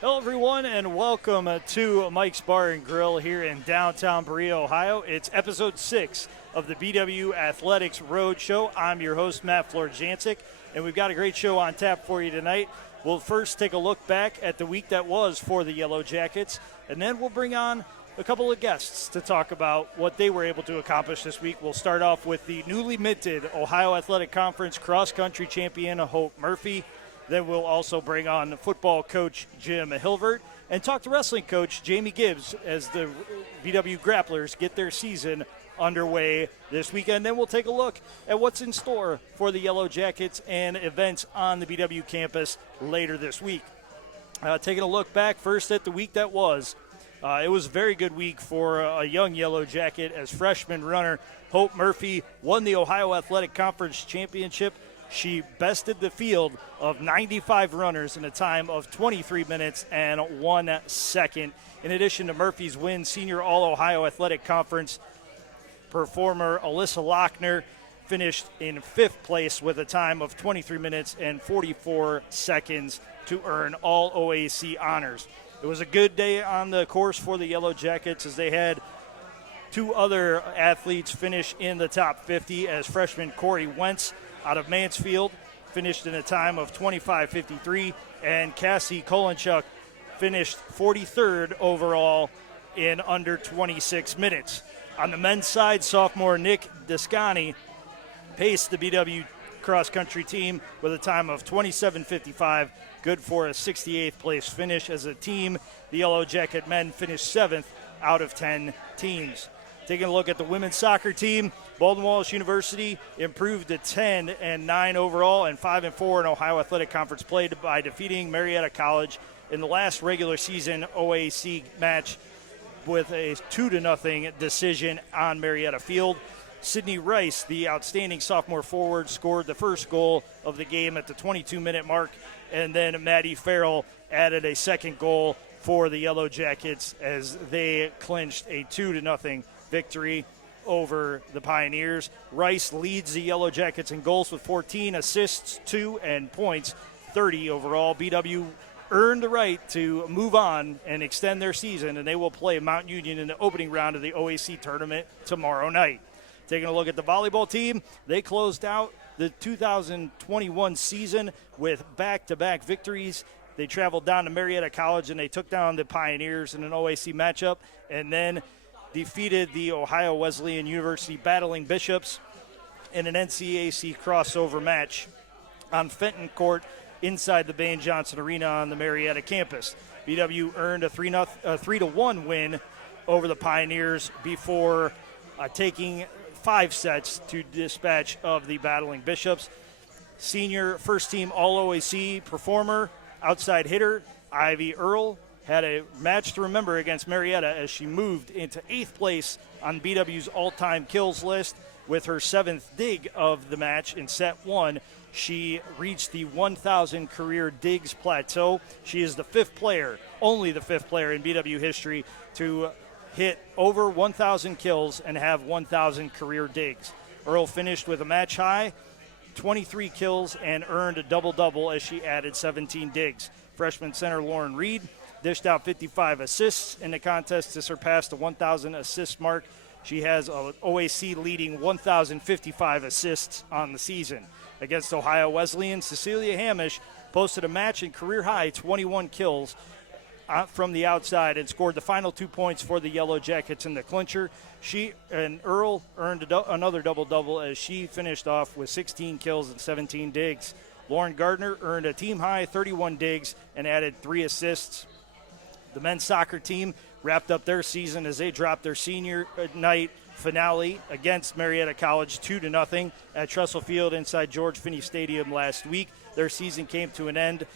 Hello, everyone, and welcome to Mike's Bar and Grill here in downtown Berea, Ohio. It's episode 6 of the BW Athletics Roadshow. I'm your host, Matt Florjancic, and we've got a great show on tap for you tonight. We'll first take a look back at the week that was for the Yellow Jackets, and then we'll bring on a couple of guests to talk about what they were able to accomplish this week. We'll start off with the newly minted Ohio Athletic Conference cross-country champion, Hope Murphy. Then we'll also bring on football coach Jim Hilvert and talk to wrestling coach Jamie Gibbs as the BW Grapplers get their season underway this weekend. Then we'll take a look at what's in store for the Yellow Jackets and events on the BW campus later this week. Taking a look back first at the week that was. It was a very good week for a young Yellow Jacket as freshman runner Hope Murphy won the Ohio Athletic Conference Championship. She bested the field of 95 runners in a time of 23 minutes and 1 second. In addition to Murphy's win, senior All-Ohio Athletic Conference performer Alyssa Lochner finished in 5th place with a time of 23 minutes and 44 seconds to earn All-OAC honors. It was a good day on the course for the Yellow Jackets as they had 2 other athletes finish in the top 50 as freshman Corey Wentz out of Mansfield finished in a time of 25:53, and Cassie Kolenchuk finished 43rd overall in under 26 minutes. On the men's side, sophomore Nick Descani paced the BW cross-country team with a time of 27:55, good for a 68th place finish. As a team, the Yellow Jacket men finished 7th out of 10 teams. Taking a look at the women's soccer team, Baldwin Wallace University improved to 10-9 overall and 5-4 in Ohio Athletic Conference play by defeating Marietta College in the last regular season OAC match with a 2-0 decision on Marietta Field. Sydney Rice, the outstanding sophomore forward, scored the first goal of the game at the 22-minute mark, and then Maddie Farrell added a second goal for the Yellow Jackets as they clinched a 2-0 victory over the Pioneers. Rice leads the Yellow Jackets in goals with 14 assists, 2 and points, 30 overall. BW earned the right to move on and extend their season, and they will play Mount Union in the opening round of the OAC tournament tomorrow night. Taking a look at the volleyball team, they closed out the 2021 season with back-to-back victories. They traveled down to Marietta College and they took down the Pioneers in an OAC matchup, and then defeated the Ohio Wesleyan University Battling Bishops in an NCAC crossover match on Fenton Court inside the Bain Johnson Arena on the Marietta campus. BW earned a 3-1 win over the Pioneers before taking 5 sets to dispatch of the Battling Bishops. Senior first-team All-OAC performer, outside hitter Ivy Earl had a match to remember against Marietta as she moved into 8th place on BW's all-time kills list with her 7th dig of the match in set 1. She reached the 1,000 career digs plateau. She is the 5th player, only the 5th player in BW history to hit over 1,000 kills and have 1,000 career digs. Earl finished with a match high 23 kills and earned a double-double as she added 17 digs. Freshman center Lauren Reed dished out 55 assists in the contest to surpass the 1,000 assist mark. She has an OAC leading 1,055 assists on the season. Against Ohio Wesleyan, Cecilia Hamish posted a match and career-high 21 kills from the outside and scored the final 2 points for the Yellow Jackets in the clincher. She and Earl earned another double-double as she finished off with 16 kills and 17 digs. Lauren Gardner earned a team-high 31 digs and added 3 assists. The men's soccer team wrapped up their season as they dropped their senior night finale against Marietta College 2-0 at Trestle Field inside George Finney Stadium last week. Their season came to an end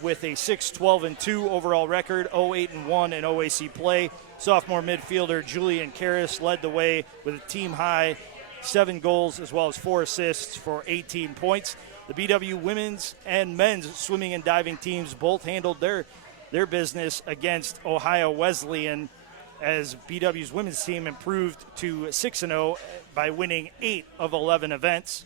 with a 6-12-2 overall record, 0-8-1 in OAC play. Sophomore midfielder Julian Karras led the way with a team-high 7 goals as well as 4 assists for 18 points. The BW women's and men's swimming and diving teams both handled their business against Ohio Wesleyan as BW's women's team improved to 6-0 by winning 8 of 11 events.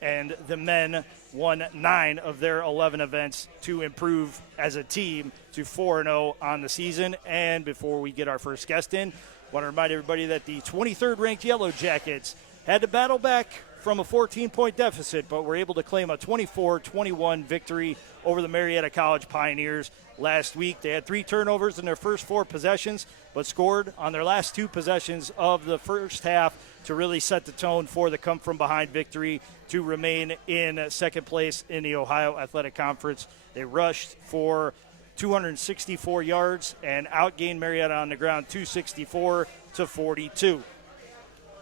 And the men won 9 of their 11 events to improve as a team to 4-0 on the season. And before we get our first guest in, I want to remind everybody that the 23rd ranked Yellow Jackets had to battle back from a 14-point deficit, but were able to claim a 24-21 victory over the Marietta College Pioneers last week. They had 3 turnovers in their first 4 possessions, but scored on their last 2 possessions of the first half to really set the tone for the come-from-behind victory to remain in second place in the Ohio Athletic Conference. They rushed for 264 yards and outgained Marietta on the ground 264-42.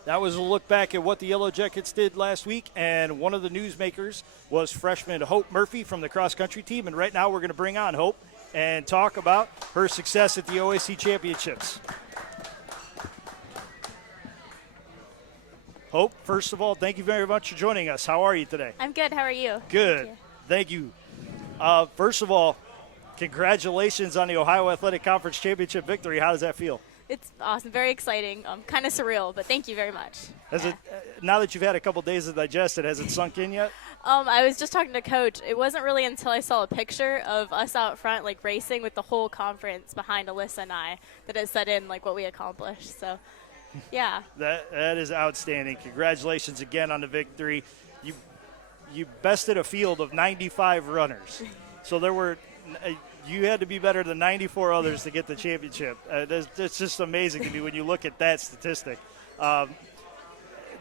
That was a look back at what the Yellow Jackets did last week, and one of the newsmakers was freshman Hope Murphy from the cross-country team. And right now we're going to bring on Hope and talk about her success at the OAC Championships. Hope, first of all, thank you very much for joining us. How are you today? I'm good. How are you? Good. Thank you. First of all, congratulations on the Ohio Athletic Conference Championship victory. How does that feel? It's awesome. Very exciting. Kind of surreal, but thank you very much. Has it, now that you've had a couple days to digest it, has it sunk in yet? I was just talking to Coach. It wasn't really until I saw a picture of us out front, like racing with the whole conference behind Alyssa and I, that it set in like what we accomplished. So, yeah. That is outstanding. Congratulations again on the victory. You bested a field of 95 runners. So there were you had to be better than 94 others to get the championship. It's just amazing to me when you look at that statistic.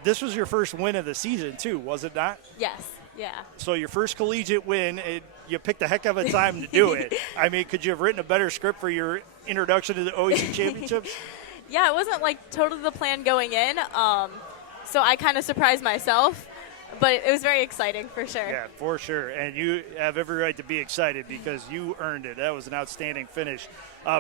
This was your first win of the season, too, was it not? Yes, yeah. So your first collegiate win, you picked a heck of a time to do it. I mean, could you have written a better script for your introduction to the OAC Championships? Yeah, it wasn't, like, totally the plan going in, so I kind of surprised myself. But it was very exciting, for sure. Yeah, for sure. And you have every right to be excited because you earned it. That was an outstanding finish.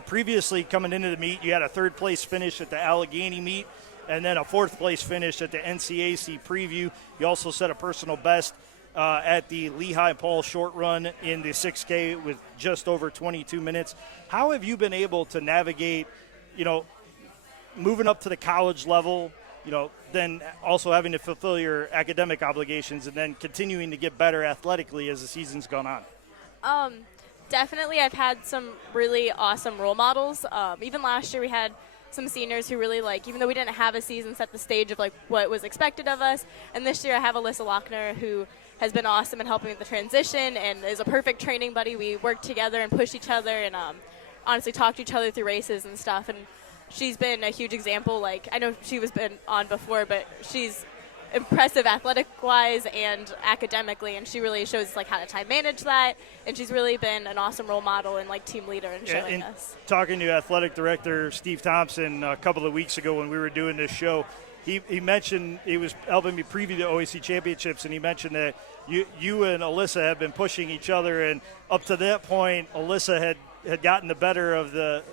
Previously, coming into the meet, you had a third-place finish at the Allegheny meet and then a fourth-place finish at the NCAC preview. You also set a personal best at the Lehigh Paul short run in the 6K with just over 22 minutes. How have you been able to navigate, moving up to the college level, then also having to fulfill your academic obligations and then continuing to get better athletically as the season's gone on? Definitely I've had some really awesome role models. Even last year we had some seniors who really, even though we didn't have a season, set the stage of, what was expected of us. And this year I have Alyssa Lochner, who has been awesome in helping with the transition and is a perfect training buddy. We work together and push each other and honestly talk to each other through races and stuff. And she's been a huge example. I know she was been on before, but she's impressive athletic-wise and academically, and she really shows how to time manage that. And she's really been an awesome role model and team leader in showing us. Talking to athletic director Steve Thompson a couple of weeks ago when we were doing this show, he mentioned he was helping me preview the OAC Championships, and he mentioned that you and Alyssa have been pushing each other, and up to that point, Alyssa had gotten the better of the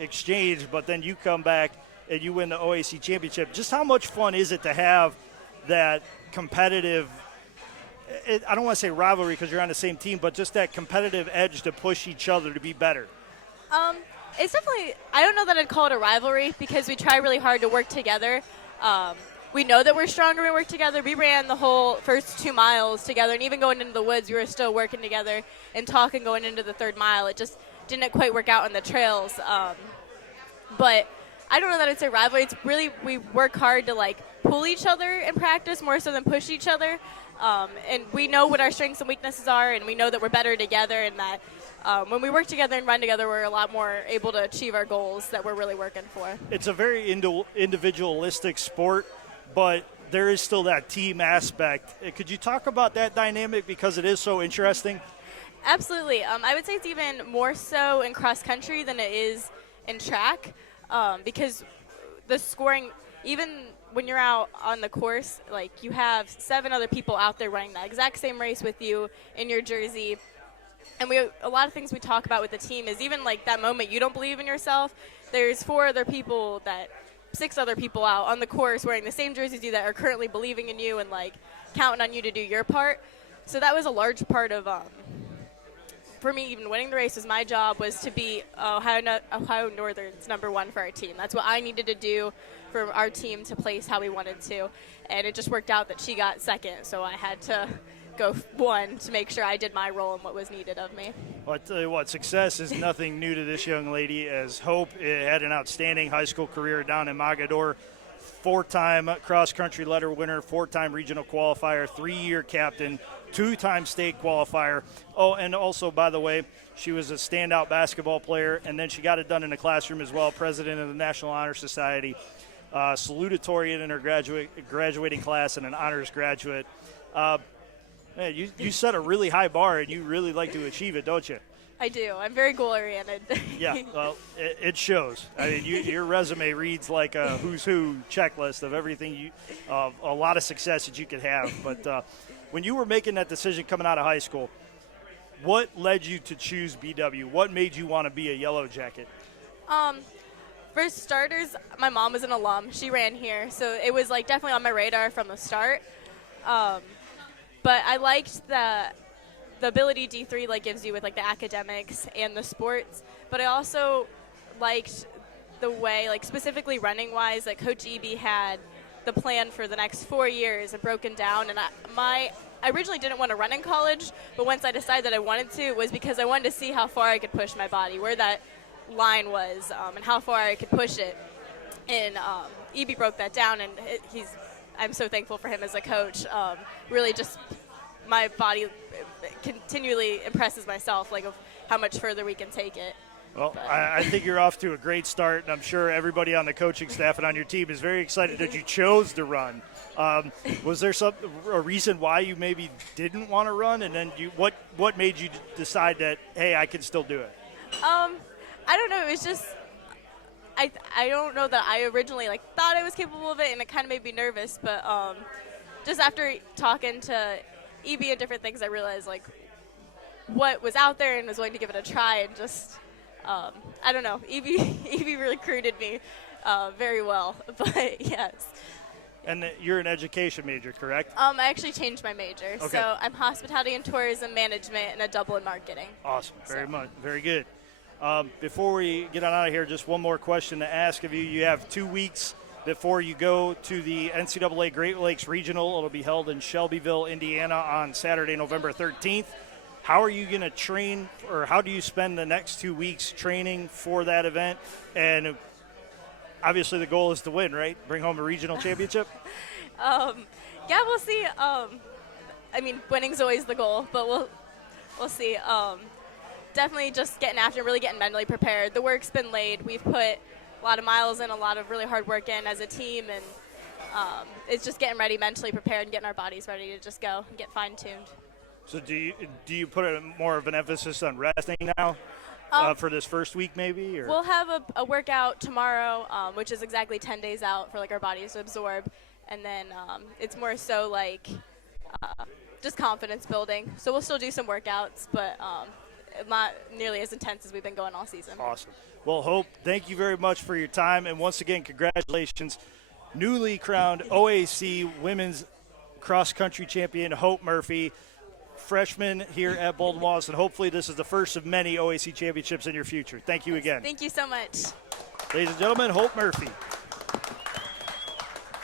exchange, but then you come back and you win the OAC Championship. Just how much fun is it to have that competitive, I don't want to say rivalry because you're on the same team, but just that competitive edge to push each other to be better? It's definitely, I don't know that I'd call it a rivalry because we try really hard to work together. We know that we're stronger when we work together. We ran the whole first 2 miles together, and even going into the woods, we were still working together and talking going into the 3rd mile. It just didn't quite work out on the trails. But I don't know that it's a rivalry. It's really, we work hard to pull each other in practice more so than push each other. And we know what our strengths and weaknesses are, and we know that we're better together, and that when we work together and run together, we're a lot more able to achieve our goals that we're really working for. It's a very individualistic sport, but there is still that team aspect. Could you talk about that dynamic because it is so interesting? Absolutely. I would say it's even more so in cross country than it is in track, because the scoring, even when you're out on the course, you have 7 other people out there running that exact same race with you in your jersey. And a lot of things we talk about with the team is even that moment you don't believe in yourself, there's 6 other people out on the course wearing the same jersey as you that are currently believing in you and counting on you to do your part. So that was a large part of for me, even winning the race was my job was to be Ohio Northern's #1 for our team. That's what I needed to do for our team to place how we wanted to. And it just worked out that she got second, so I had to go one to make sure I did my role and what was needed of me. Well, I tell you what, success is nothing new to this young lady, as Hope had an outstanding high school career down in Mogador. 4-time cross-country letter winner, 4-time regional qualifier, 3-year captain, 2-time state qualifier. Oh, and also, by the way, she was a standout basketball player, and then she got it done in the classroom as well, president of the National Honor Society, salutatorian in her graduating class, and an honors graduate. Man, you set a really high bar, and you really like to achieve it, don't you? I do. I'm very goal-oriented. Yeah, well, it shows. I mean, your resume reads like a who's who checklist of everything a lot of success that you could have. But when you were making that decision coming out of high school, what led you to choose BW? What made you want to be a Yellow Jacket? For starters, my mom was an alum. She ran here, so it was like definitely on my radar from the start. But I liked the ability D3 like gives you with like the academics and the sports, but I also liked the way, like specifically running wise, that Coach Eby had the plan for the next 4 years and broken down. And I originally didn't want to run in college, but once I decided that I wanted to, it was because I wanted to see how far I could push my body, where that line was, and how far I could push it. And Eby broke that down, and I'm so thankful for him as a coach. Really just my body continually impresses myself, like, of how much further we can take it. Well, I think you're off to a great start, and I'm sure everybody on the coaching staff and on your team is very excited that you chose to run. Was there a reason why you maybe didn't want to run, and then what made you decide that, hey, I can still do it? I don't know. It was just I don't know that I originally thought I was capable of it, and it kind of made me nervous. But just after talking to EB and different things, I realized what was out there and was willing to give it a try. And just I don't know. EB really recruited me very well. But yes. And you're an education major, correct? I actually changed my major. Okay. So I'm hospitality and tourism management and a double in marketing. Awesome. Very good. Before we get on out of here, just one more question to ask of you. You have 2 weeks before you go to the NCAA Great Lakes Regional. It'll be held in Shelbyville, Indiana on Saturday, November 13th. How are you going to train, or how do you spend the next 2 weeks training for that event? And obviously the goal is to win, right? Bring home a regional championship? Yeah, we'll see. I mean, winning's always the goal, but we'll see. Definitely just getting after it, really getting mentally prepared. The work's been laid. We've put a lot of miles in, a lot of really hard work in as a team, and it's just getting ready, mentally prepared, and getting our bodies ready to just go and get fine-tuned. So do you put more of an emphasis on resting now for this first week maybe? Or? We'll have a workout tomorrow, which is exactly 10 days out for our bodies to absorb, and then it's more so just confidence building. So we'll still do some workouts, but not nearly as intense as we've been going all season. Awesome. Well, Hope, thank you very much for your time, and once again, congratulations. Newly crowned OAC women's cross-country champion Hope Murphy, freshman here at Bolton Wallace, and hopefully this is the first of many OAC championships in your future. Thank you again. Thank you so much. Ladies and gentlemen, Hope Murphy.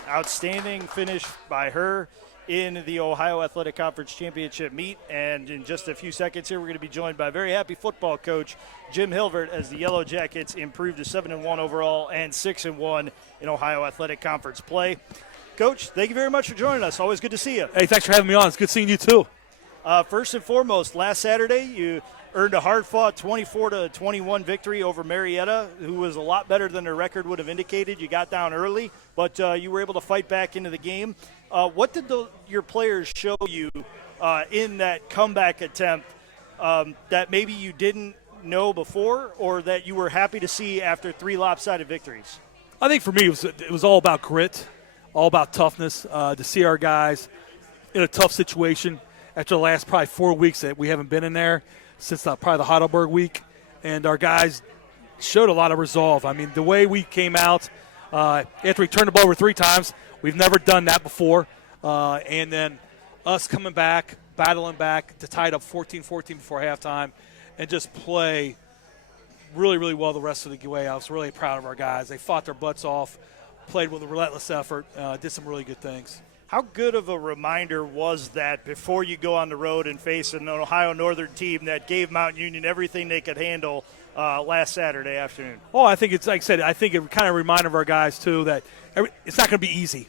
Outstanding finish by her in the Ohio Athletic Conference Championship meet. And in just a few seconds here, we're going to be joined by very happy football coach Jim Hilvert as the Yellow Jackets improved to 7-1 overall and 6-1 in Ohio Athletic Conference play. Coach, thank you very much for joining us. Always good to see you. Hey, thanks for having me on. It's good seeing you too. First and foremost, last Saturday you earned a hard-fought 24-21 victory over Marietta, who was a lot better than their record would have indicated. You got down early, but you were able to fight back into the game. What did your players show you in that comeback attempt that maybe you didn't know before, or that you were happy to see after 3 lopsided victories? I think for me it was all about grit, all about toughness, to see our guys in a tough situation after the last probably 4 weeks that we haven't been in there since probably the Heidelberg week, and our guys showed a lot of resolve. I mean, the way we came out after we turned the ball over 3 times, we've never done that before, and then us coming back, battling back to tie it up 14-14 before halftime, and just play really, really well the rest of the way. I was really proud of our guys. They fought their butts off, played with a relentless effort, did some really good things. How good of a reminder was that before you go on the road and face an Ohio Northern team that gave Mount Union everything they could handle last Saturday afternoon? Oh, I think it's like I said. I think it kind of reminded our guys too that it's not going to be easy.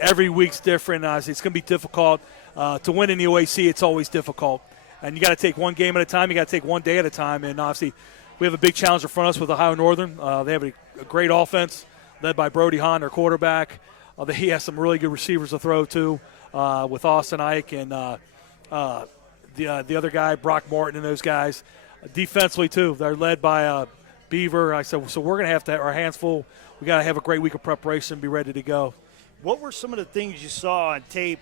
Every week's different. It's going to be difficult to win in the OAC. It's always difficult, and you got to take one game at a time. You got to take one day at a time. And obviously, we have a big challenge in front of us with Ohio Northern. They have a great offense led by Brody Hahn, their quarterback. He has some really good receivers to throw to with Austin Ike and the other guy, Brock Martin, and those guys. Defensively, too, they're led by Beaver. I said, so we're going to have our hands full. We got to have a great week of preparation and be ready to go. What were some of the things you saw on tape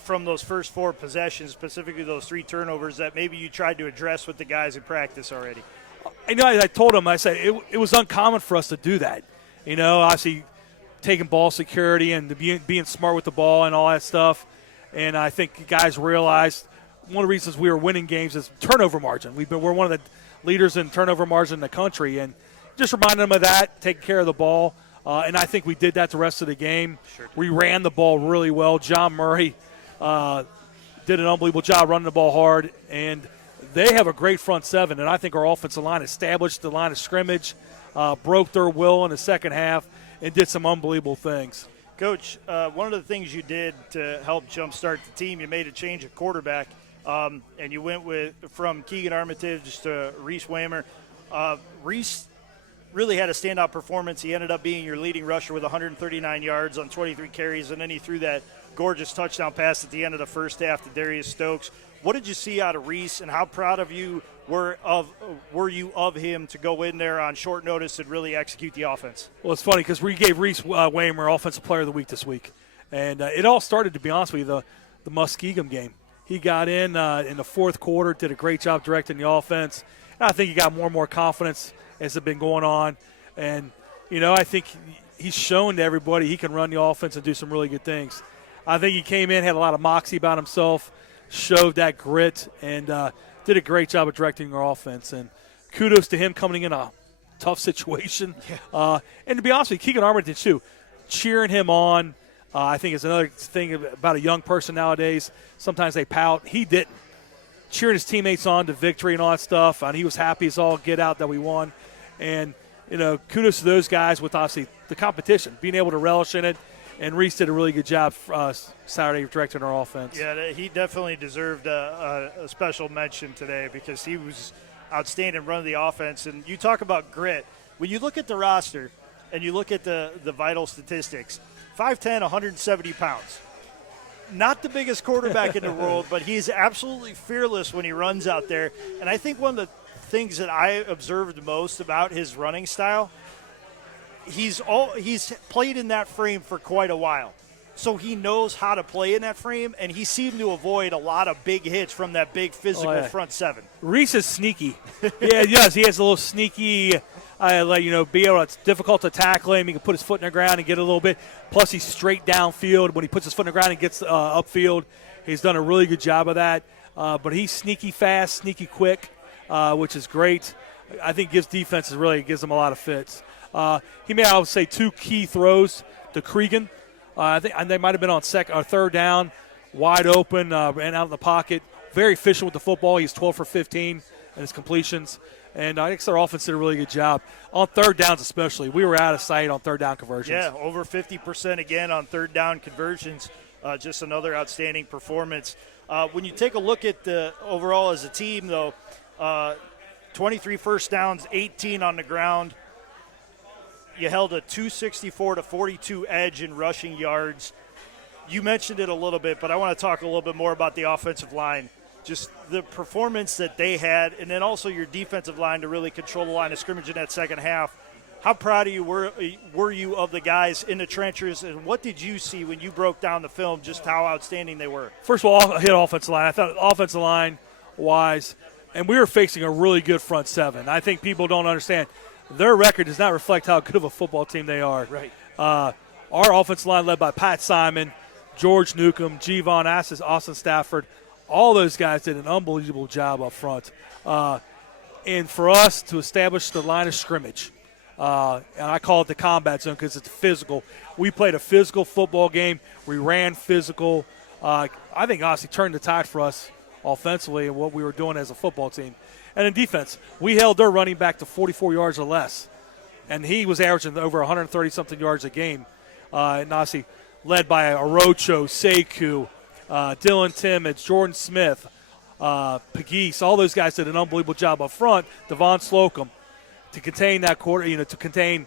from those first 4 possessions, specifically those 3 turnovers, that maybe you tried to address with the guys in practice already? I told them, I said, it was uncommon for us to do that. Obviously taking ball security and being smart with the ball and all that stuff. And I think guys realized one of the reasons we were winning games is turnover margin. We're one of the leaders in turnover margin in the country. And just reminding them of that, taking care of the ball. And I think we did that the rest of the game. Sure. We ran the ball really well. John Murray did an unbelievable job running the ball hard. And they have a great front 7. And I think our offensive line established the line of scrimmage, broke their will in the second half, and did some unbelievable things. Coach, one of the things you did to help jumpstart the team, you made a change at quarterback, and you went from Keegan Armitage to Reese Weimer. Reese really had a standout performance. He ended up being your leading rusher with 139 yards on 23 carries, and then he threw that gorgeous touchdown pass at the end of the first half to Darius Stokes. What did you see out of Reese, and how proud of you were you of him to go in there on short notice and really execute the offense? Well, it's funny because we gave Reese Weimer Offensive Player of the Week this week. And it all started, to be honest with you, the Muskegon game. He got in the fourth quarter, did a great job directing the offense. And I think he got more and more confidence as it's been going on. And, I think he's shown to everybody he can run the offense and do some really good things. I think he came in, had a lot of moxie about himself, showed that grit, and did a great job of directing our offense. And kudos to him coming in a tough situation. Yeah. And to be honest with you, Keegan Armitage, too, cheering him on, I think is another thing about a young person nowadays. Sometimes they pout. He didn't. Cheering his teammates on to victory and all that stuff, and he was happy as all get out that we won. And, kudos to those guys with, obviously, the competition, being able to relish in it. And Reese did a really good job Saturday directing our offense. Yeah, he definitely deserved a special mention today because he was outstanding running the offense. And you talk about grit. When you look at the roster and you look at the vital statistics, 5'10", 170 pounds. Not the biggest quarterback in the world, but he's absolutely fearless when he runs out there. And I think one of the things that I observed most about his running style, he's played in that frame for quite a while. So he knows how to play in that frame, and he seemed to avoid a lot of big hits from that big physical front 7. Reese is sneaky. Yeah, he does. He has a little sneaky, it's difficult to tackle him. He can put his foot in the ground and get a little bit. Plus, he's straight downfield. When he puts his foot in the ground and gets upfield, he's done a really good job of that. But he's sneaky fast, sneaky quick, which is great. I think gives defenses gives them a lot of fits. He made, I would say, 2 key throws to Cregan. I think they might have been on third down, wide open, ran out of the pocket. Very efficient with the football. He's 12 for 15 in his completions. And I think their offense did a really good job. On third downs especially, we were out of sight on third down conversions. Yeah, over 50% again on third down conversions. Just another outstanding performance. When you take a look at the overall as a team, though, 23 first downs, 18 on the ground. You held a 264-42 edge in rushing yards. You mentioned it a little bit, but I want to talk a little bit more about the offensive line. Just the performance that they had, and then also your defensive line to really control the line of scrimmage in that second half. How proud of you were you of the guys in the trenches, and what did you see when you broke down the film, just how outstanding they were? First of all, I hit offensive line. I thought offensive line-wise, and we were facing a really good front 7. I think people don't understand. Their record does not reflect how good of a football team they are. Right. Our offensive line led by Pat Simon, George Newcomb, Javon Assis, Austin Stafford. All those guys did an unbelievable job up front. And for us to establish the line of scrimmage, And I call it the combat zone because it's physical. We played a physical football game. We ran physical. I think, honestly, turned the tide for us offensively and what we were doing as a football team. And in defense, we held their running back to 44 yards or less. And he was averaging over 130-something yards a game. And honestly, led by a Roadshow, Seiko, Dylan Timmons, Jordan Smith, Pegues, all those guys did an unbelievable job up front. Devon Slocum to contain that quarter, to contain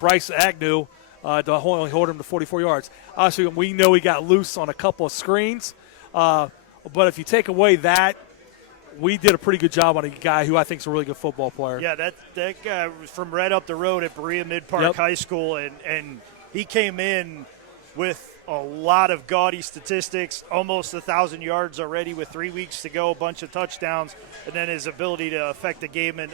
Bryce Agnew to only hold him to 44 yards. Obviously, we know he got loose on a couple of screens, but if you take away that, we did a pretty good job on a guy who I think is a really good football player. Yeah, that guy was from right up the road at Berea Mid-Park High School, and he came in with a lot of gaudy statistics, almost 1,000 yards already with 3 weeks to go, a bunch of touchdowns, and then his ability to affect the game and,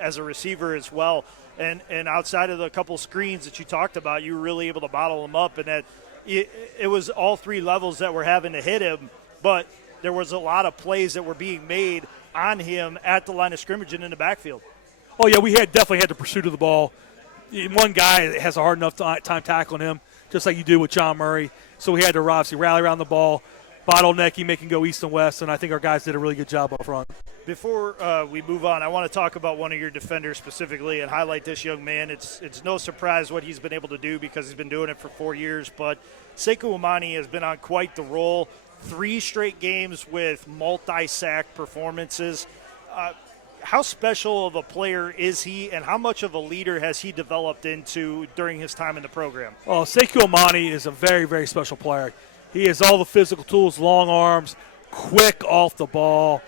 as a receiver as well. And outside of the couple screens that you talked about, you were really able to bottle him up, and that it was all three levels that were having to hit him, but there was a lot of plays that were being made on him at the line of scrimmage and in the backfield. Oh, yeah, we definitely had the pursuit of the ball. One guy has a hard enough time tackling him, just like you do with John Murray. So we had to obviously rally around the ball, bottleneck him, make him go east and west, and I think our guys did a really good job up front. Before we move on, I want to talk about one of your defenders specifically and highlight this young man. It's no surprise what he's been able to do because he's been doing it for 4 years, but Seiko Umani has been on quite the roll. 3 straight games with multi-sack performances. How special of a player is he, and how much of a leader has he developed into during his time in the program? Well, Seiko Umani is a very, very special player. He has all the physical tools, long arms, quick off the ball,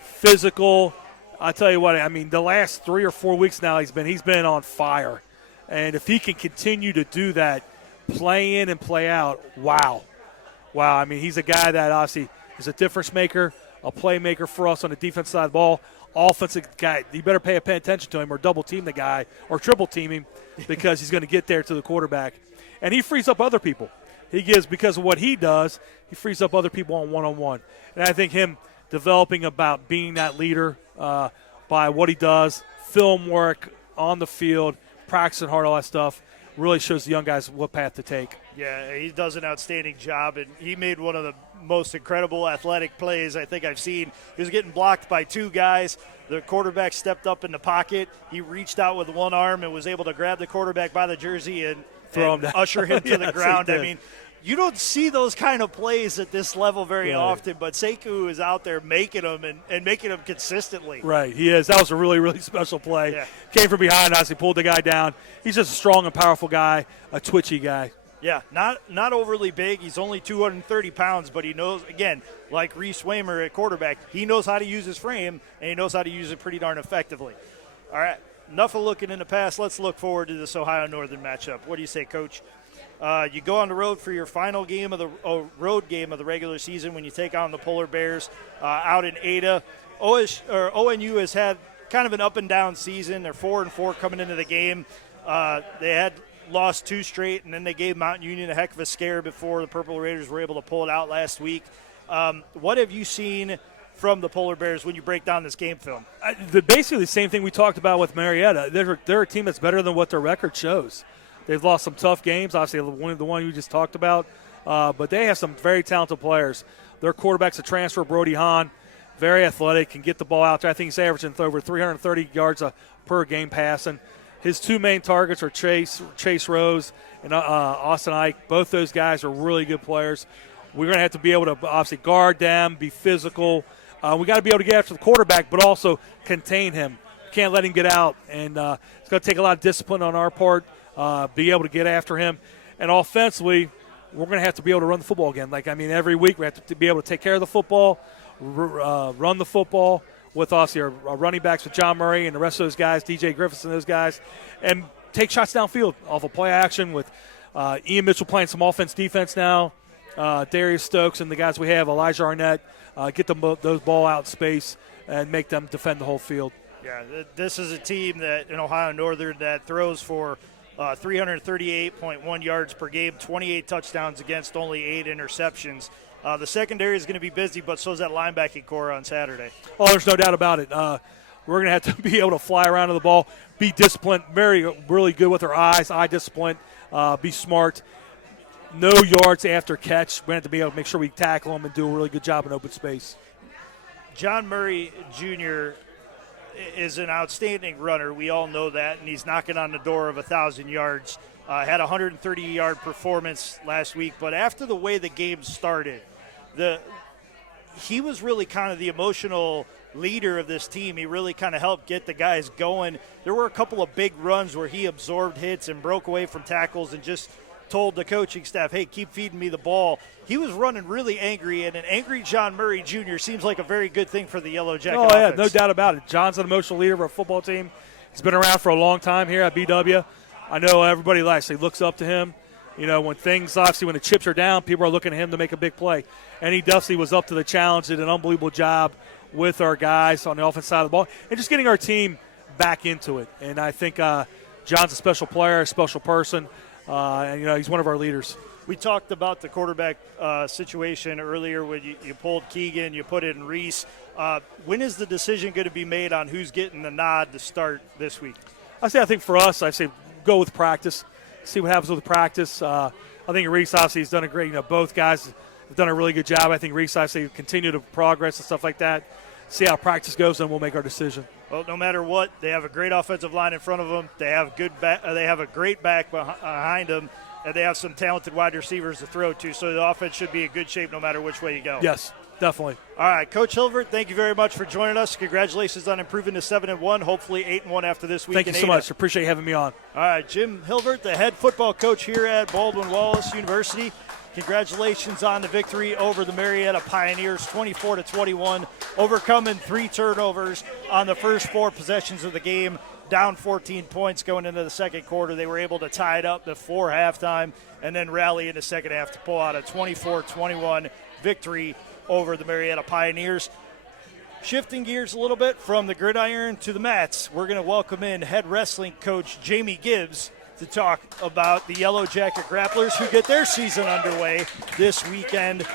physical. I tell you what, I mean, the last 3 or 4 weeks now he's been on fire. And if he can continue to do that, play in and play out, wow. Wow, I mean, he's a guy that obviously is a difference maker, a playmaker for us on the defense side of the ball. Offensive guy, you better pay attention to him or double team the guy or triple team him because he's going to get there to the quarterback. And he frees up other people. Because of what he does, he frees up other people on one-on-one. And I think him developing about being that leader by what he does, film work on the field, practicing hard, all that stuff, really shows the young guys what path to take. Yeah, he does an outstanding job, and he made one of the most incredible athletic plays I think I've seen. He was getting blocked by 2 guys. The quarterback stepped up in the pocket. He reached out with one arm and was able to grab the quarterback by the jersey and usher him to the ground. I mean, you don't see those kind of plays at this level very often, but Seiko is out there making them and making them consistently. Right, he is. That was a really, really special play. Yeah. Came from behind us. He pulled the guy down. He's just a strong and powerful guy, a twitchy guy. Yeah, not overly big. He's only 230 pounds, but he knows, again, like Reese Weimer at quarterback, he knows how to use his frame, and he knows how to use it pretty darn effectively. All right, enough of looking in the past. Let's look forward to this Ohio Northern matchup. What do you say, Coach? You go on the road for your final game of the road game of the regular season when you take on the Polar Bears out in Ada. ONU has had kind of an up and down season. They're 4-4 coming into the game. They had lost 2 straight, and then they gave Mountain Union a heck of a scare before the Purple Raiders were able to pull it out last week. What have you seen from the Polar Bears when you break down this game film? Basically the same thing we talked about with Marietta. They're a team that's better than what their record shows. They've lost some tough games, obviously the one you just talked about, but they have some very talented players. Their quarterback's a transfer, Brody Hahn, very athletic, can get the ball out there. I think he's averaging over 330 yards per game passing. His 2 main targets are Chase Rose and Austin Ike. Both those guys are really good players. We're going to have to be able to obviously guard them, be physical. We got to be able to get after the quarterback, but also contain him. Can't let him get out, and it's going to take a lot of discipline on our part. Be able to get after him. And offensively, we're going to have to be able to run the football again. Every week we have to be able to take care of the football, run the football with us, our running backs with John Murray and the rest of those guys, DJ Griffiths and those guys, and take shots downfield off of play action with Ian Mitchell playing some offense-defense now, Darius Stokes and the guys we have, Elijah Arnett, get those ball out in space and make them defend the whole field. Yeah, this is a team that in Ohio Northern that throws for 338.1 yards per game, 28 touchdowns against only 8 interceptions. The secondary is going to be busy, but so is that linebacking core on Saturday. Oh, there's no doubt about it. We're going to have to be able to fly around to the ball, be disciplined, really good with our eyes, eye discipline, be smart. No yards after catch. We're going to have to be able to make sure we tackle them and do a really good job in open space. John Murray Jr. is an outstanding runner. We all know that, and he's knocking on the door of 1,000 yards. Had a 130-yard performance last week, but after the way the game started, he was really kind of the emotional leader of this team. He really kind of helped get the guys going. There were a couple of big runs where he absorbed hits and broke away from tackles and just told the coaching staff, hey, keep feeding me the ball. He was running really angry, and an angry John Murray Jr. seems like a very good thing for the Yellow Jacket offense. No doubt about it. John's an emotional leader of our football team. He's been around for a long time here at BW. I know everybody looks up to him. You know, when the chips are down, people are looking at him to make a big play. And he definitely was up to the challenge, did an unbelievable job with our guys on the offensive side of the ball and just getting our team back into it. And I think John's a special player, a special person, and, he's one of our leaders. We talked about the quarterback situation earlier when you pulled Keegan, you put in Reese. When is the decision going to be made on who's getting the nod to start this week? I think for us, go with practice, see what happens with practice. I think Reese obviously has done a great, both guys have done a really good job. I think Reese obviously continue to progress and stuff like that. See how practice goes, and we'll make our decision. Well, no matter what, they have a great offensive line in front of them. They have they have a great back behind them, and they have some talented wide receivers to throw to. So the offense should be in good shape no matter which way you go. Yes, definitely. All right, Coach Hilbert, thank you very much for joining us. Congratulations on improving to 7-1. Hopefully 8-1 after this week. Thank you so much. Appreciate you having me on. All right, Jim Hilvert, the head football coach here at Baldwin-Wallace University. Congratulations on the victory over the Marietta Pioneers, 24-21, overcoming 3 turnovers on the first 4 possessions of the game, down 14 points going into the second quarter. They were able to tie it up before halftime and then rally in the second half to pull out a 24-21 victory over the Marietta Pioneers. Shifting gears a little bit from the gridiron to the mats, we're going to welcome in head wrestling coach Jamie Gibbs to talk about the Yellow Jacket Grapplers who get their season underway this weekend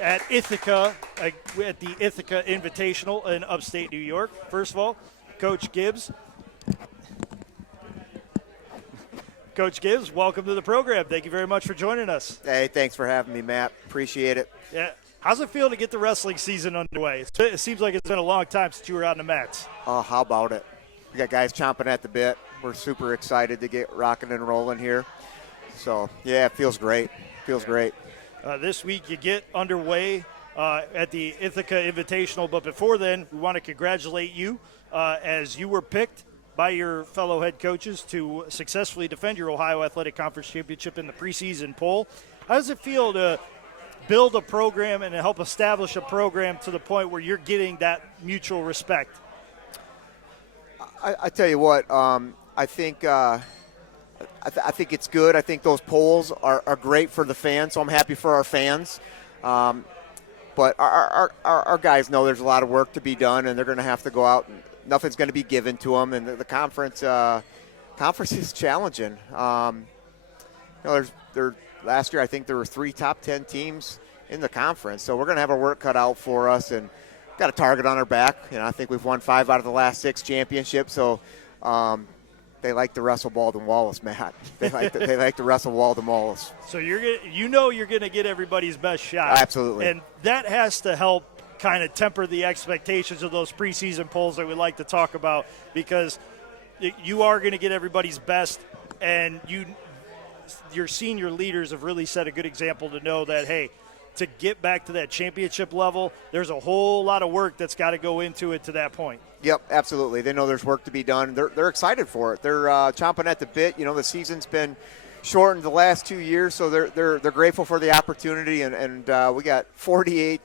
at Ithaca, at the Ithaca Invitational in upstate New York. First of all, Coach Gibbs. Coach Gibbs, welcome to the program. Thank you very much for joining us. Hey, thanks for having me, Matt. Appreciate it. Yeah. How's it feel to get the wrestling season underway? It seems like it's been a long time since you were on the mats. Oh, how about it? We got guys chomping at the bit. We're super excited to get rocking and rolling here. So, yeah, it feels great. Feels great. This week you get underway at the Ithaca Invitational. But before then, we want to congratulate you as you were picked by your fellow head coaches to successfully defend your Ohio Athletic Conference Championship in the preseason poll. How does it feel to build a program and to help establish a program to the point where you're getting that mutual respect? I tell you what, I think it's good. I think those polls are great for the fans, so I'm happy for our fans. But our guys know there's a lot of work to be done, and they're going to have to go out. And nothing's going to be given to them, and the conference is challenging. Last year I think there were 3 top 10 teams in the conference, so we're going to have our work cut out for us, and got a target on our back. I think we've won 5 out of the last 6 championships, so they like to wrestle Baldwin-Wallace, Matt. They like to wrestle Baldwin-Wallace. So you're going to get everybody's best shot. Absolutely. And that has to help kind of temper the expectations of those preseason polls that we like to talk about, because you are going to get everybody's best, and your senior leaders have really set a good example to know that, hey, to get back to that championship level, there's a whole lot of work that's got to go into it to that point. Yep, absolutely. They know there's work to be done. They're excited for it. They're chomping at the bit. The season's been shortened the last 2 years, so they're grateful for the opportunity. And we got 48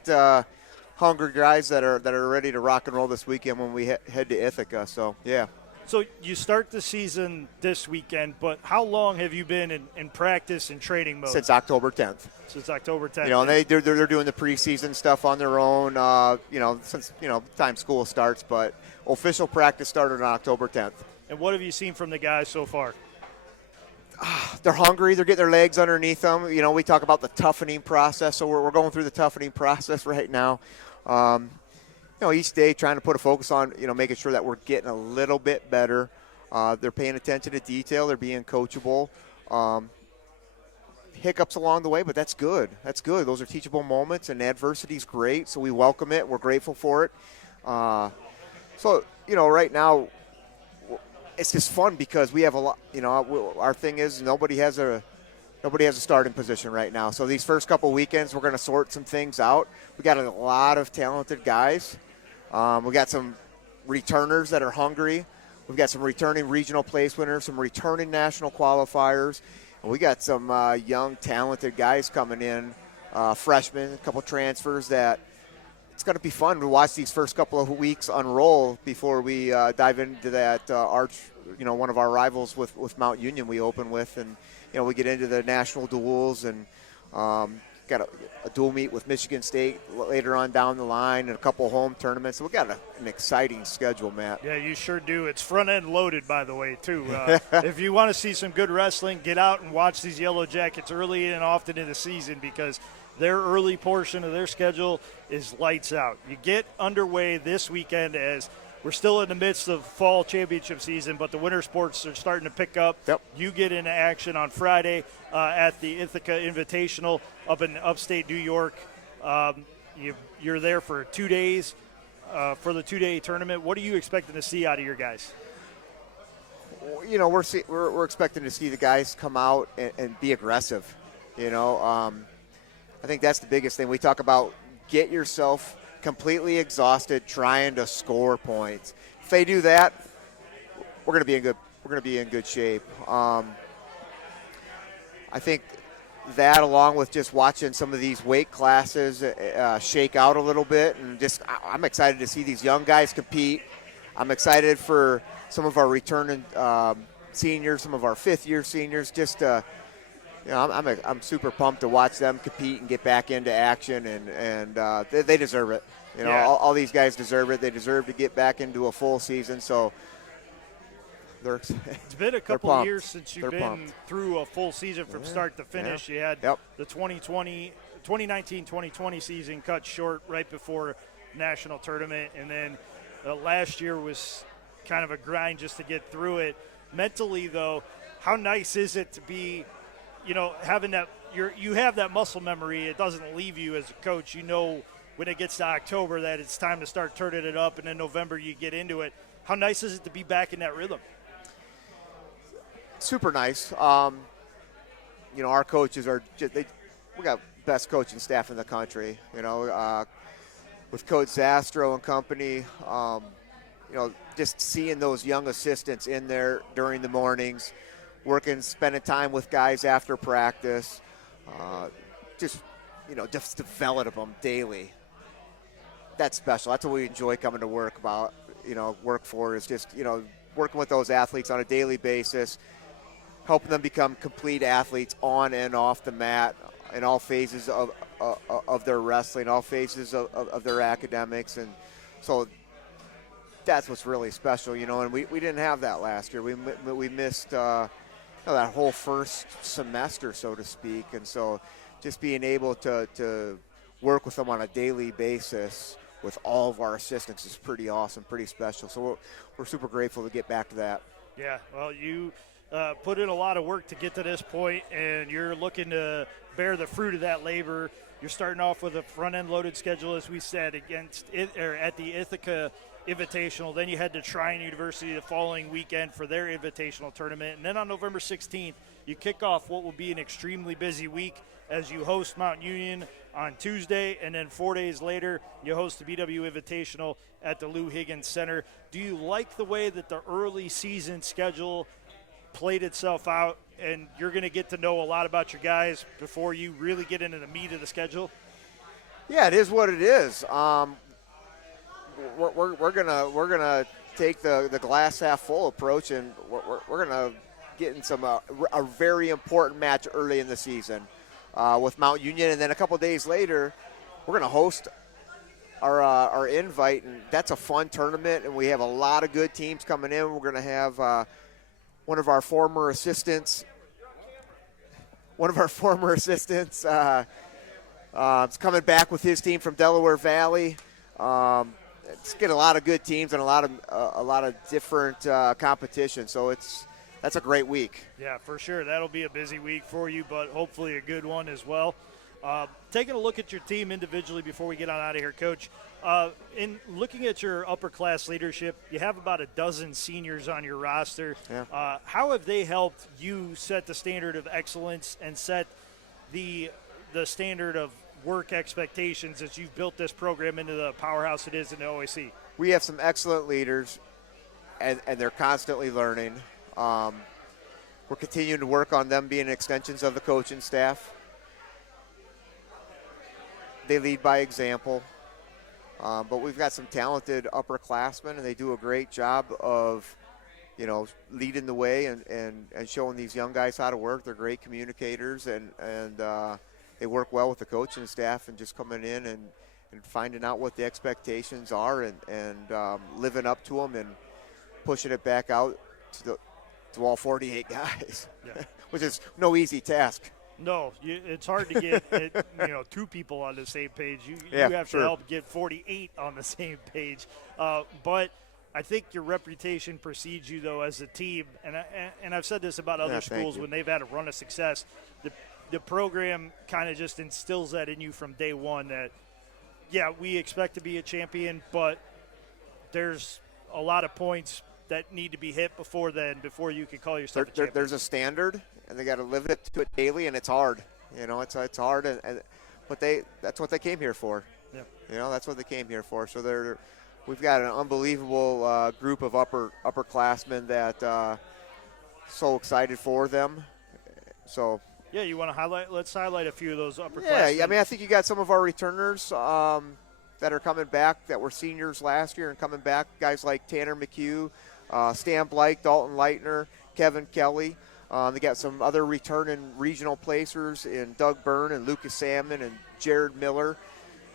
hungry guys that are ready to rock and roll this weekend when we head to Ithaca. So yeah. So you start the season this weekend, but how long have you been in practice and training mode? Since October 10th. Since October 10th. And they're doing the preseason stuff on their own, since time school starts. But official practice started on October 10th. And what have you seen from the guys so far? They're hungry. They're getting their legs underneath them. We talk about the toughening process, so we're going through the toughening process right now. each day trying to put a focus on, making sure that we're getting a little bit better. They're paying attention to detail. They're being coachable. Hiccups along the way, but that's good. That's good. Those are teachable moments, and adversity is great, so we welcome it. We're grateful for it. So, right now, it's just fun because we have a lot, our thing is nobody has a starting position right now. So these first couple weekends, we're going to sort some things out. We got a lot of talented guys. We got some returners that are hungry. We've got some returning regional place winners, some returning national qualifiers. And we got some young, talented guys coming in, freshmen, a couple transfers that it's going to be fun to watch these first couple of weeks unroll before we dive into that one of our rivals with Mount Union we open with. And, we get into the national duels and got a dual meet with Michigan State later on down the line and a couple home tournaments. So we got an exciting schedule, Matt. Yeah, you sure do. It's front-end loaded, by the way, too. If you want to see some good wrestling, get out and watch these Yellow Jackets early and often in the season because their early portion of their schedule is lights out. You get underway this weekend as we're still in the midst of fall championship season, but the winter sports are starting to pick up. Yep. You get into action on Friday at the Ithaca Invitational up in upstate New York. You're there for 2 days for the 2-day tournament. What are you expecting to see out of your guys? We're expecting to see the guys come out and be aggressive. I think that's the biggest thing. We talk about get yourself completely exhausted trying to score points. If they do that, we're going to be in good. We're going to be in good shape. I think that, along with just watching some of these weight classes shake out a little bit, and I'm excited to see these young guys compete. I'm excited for some of our returning seniors, some of our fifth-year seniors. I'm super pumped to watch them compete and get back into action, and they deserve it. All these guys deserve it. They deserve to get back into a full season. So it's been a couple of years since you've been through a full season from start to finish. You had the 2019-2020 season cut short right before national tournament, and then last year was kind of a grind just to get through it. Mentally, though, how nice is it to be having that you have that muscle memory. It doesn't leave you as a coach. When it gets to October that it's time to start turning it up, and in November you get into it. How nice is it to be back in that rhythm? Super nice. Our coaches we got best coaching staff in the country. With Coach Zastro and company. Just seeing those young assistants in there during the mornings, spending time with guys after practice, just develop them daily. That's special. That's what we enjoy coming to work for is just, working with those athletes on a daily basis, helping them become complete athletes on and off the mat in all phases of their wrestling, all phases of their academics. And so that's what's really special, and we didn't have that last year. We missed that whole first semester, so to speak. And so just being able to work with them on a daily basis with all of our assistants is pretty awesome, pretty special. So we're super grateful to get back to that. Yeah, well, you put in a lot of work to get to this point, and you're looking to bear the fruit of that labor. You're starting off with a front-end loaded schedule, as we said, at the Ithaca Invitational. Then you head to Tryon University the following weekend for their Invitational tournament. And then on November 16th, you kick off what will be an extremely busy week as you host Mount Union on Tuesday. And then 4 days later, you host the BW Invitational at the Lou Higgins Center. Do you like the way that the early season schedule played itself out, and you're going to get to know a lot about your guys before you really get into the meat of the schedule? Yeah, it is what it is. We're gonna take the glass half full approach, and we're gonna get in some a very important match early in the season with Mount Union, and then a couple days later, we're gonna host our invite, and that's a fun tournament, and we have a lot of good teams coming in. We're gonna have one of our former assistants is coming back with his team from Delaware Valley. it's get a lot of good teams and a lot of different competition. So that's a great week. Yeah, for sure. That'll be a busy week for you, but hopefully a good one as well. Taking a look at your team individually before we get on out of here, Coach. In looking at your upper class leadership, you have about a dozen seniors on your roster. Yeah. How have they helped you set the standard of excellence and set the standard of work expectations as you've built this program into the powerhouse it is in the OAC? We have some excellent leaders, and they're constantly learning. We're continuing to work on them being extensions of the coaching staff. They lead by example. But we've got some talented upperclassmen, and they do a great job of, leading the way and showing these young guys how to work. They're great communicators, and they work well with the coaching staff and just coming in and finding out what the expectations are and living up to them and pushing it back out to all 48 guys, Yeah. which is no easy task. No, it's hard to get two people on the same page. You have sure. to help get 48 on the same page. But I think your reputation precedes you, though, as a team. And I've said this about other schools when they've had a run of success. The program kind of just instills that in you from day one that, we expect to be a champion, but there's a lot of points that need to be hit before you can call yourself a champion. There's a standard, and they got to live it to it daily, and it's hard. It's hard, but that's what they came here for. Yeah. That's what they came here for. So we've got an unbelievable group of upperclassmen that so excited for them. So. Yeah, you want to highlight? Let's highlight a few of those upperclassmen. Yeah, I think you got some of our returners that are coming back that were seniors last year and coming back. Guys like Tanner McHugh, Stan Blake, Dalton Leitner, Kevin Kelly. They got some other returning regional placers in Doug Byrne and Lucas Salmon and Jared Miller.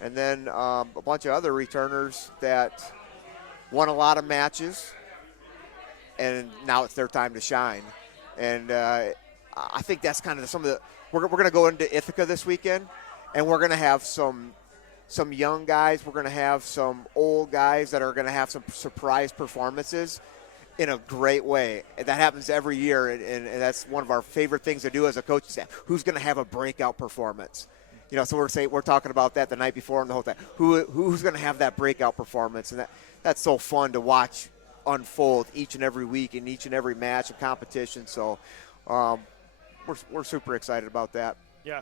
And then a bunch of other returners that won a lot of matches, and now it's their time to shine. And I think that's kind of some of the – we're going to go into Ithaca this weekend, and we're going to have some young guys. We're going to have some old guys that are going to have some surprise performances in a great way. And that happens every year, and that's one of our favorite things to do as a coaching staff. Who's going to have a breakout performance? So we're talking about that the night before and the whole time. Who's going to have that breakout performance? And that's so fun to watch unfold each and every week in each and every match and competition. So we're super excited about that. Yeah.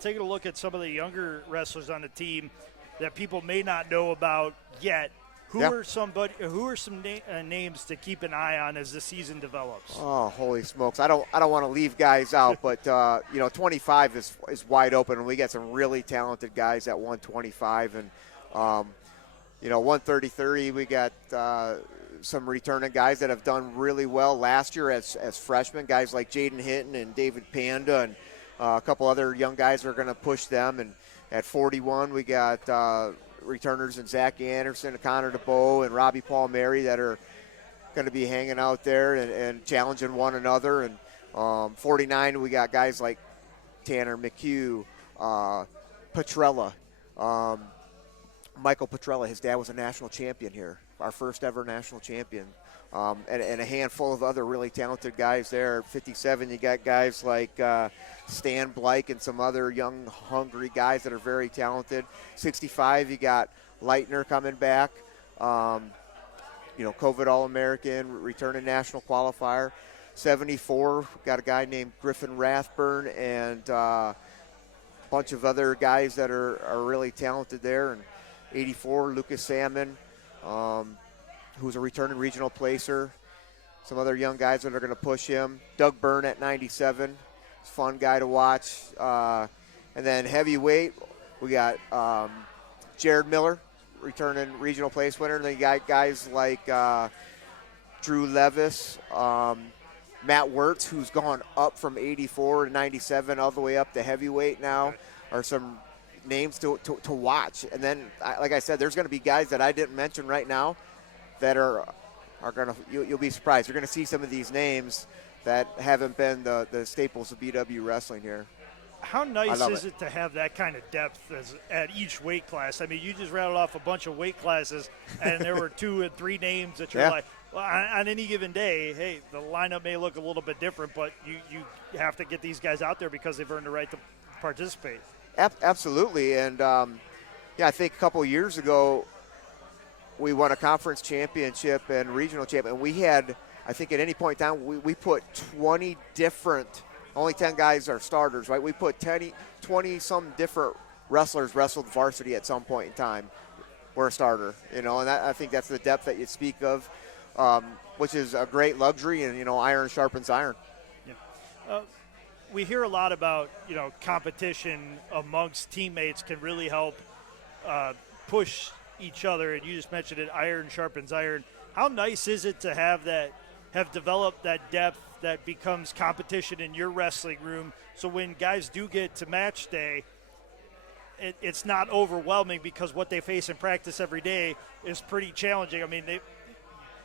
Taking a look at some of the younger wrestlers on the team that people may not know about yet. Who are some names to keep an eye on as the season develops? Oh, holy smokes! I don't want to leave guys out, but 25 is wide open, and we got some really talented guys at 125, and 130-30 we got some returning guys that have done really well last year as freshmen. Guys like Jaden Hinton and David Panda, and a couple other young guys are going to push them. And at 41, we got returners in Zach Anderson, Connor DeBow, and Robbie Palmieri that are going to be hanging out there and challenging one another. And 49, we got guys like Tanner McHugh, Petrella, Michael Petrella. His dad was a national champion here, our first ever national champion. And a handful of other really talented guys there. 57, you got guys like Stan Blake and some other young, hungry guys that are very talented. 65, you got Leitner coming back, COVID All-American, returning national qualifier. 74, got a guy named Griffin Rathburn and a bunch of other guys that are really talented there. And 84, Lucas Salmon, who's a returning regional placer. Some other young guys that are going to push him. Doug Byrne at 97. Fun guy to watch. And then heavyweight, we got Jared Miller, returning regional place winner. And then you got guys like Drew Levis, Matt Wirtz, who's gone up from 84 to 97 all the way up to heavyweight now, are some names to watch. And then, like I said, there's going to be guys that I didn't mention right now that are going to, you'll be surprised. You're going to see some of these names that haven't been the staples of BW wrestling here. How nice love is it to have that kind of depth at each weight class? I mean, you just rattled off a bunch of weight classes, and there were 2 and 3 names that you're like, well, on any given day, hey, the lineup may look a little bit different, but you have to get these guys out there because they've earned the right to participate. Absolutely. And, I think a couple of years ago, we won a conference championship and regional champion. We had, I think at any point in time, we put 20 different, only 10 guys are starters, right? We put 20-some different wrestlers wrestled varsity at some point in time. We're a starter, and I think that's the depth that you speak of, which is a great luxury, and, iron sharpens iron. Yeah. We hear a lot about, competition amongst teammates can really help push each other, and you just mentioned it, iron sharpens iron. How nice is it to have developed that depth that becomes competition in your wrestling room, so when guys do get to match day, it's not overwhelming because what they face in practice every day is pretty challenging. I mean,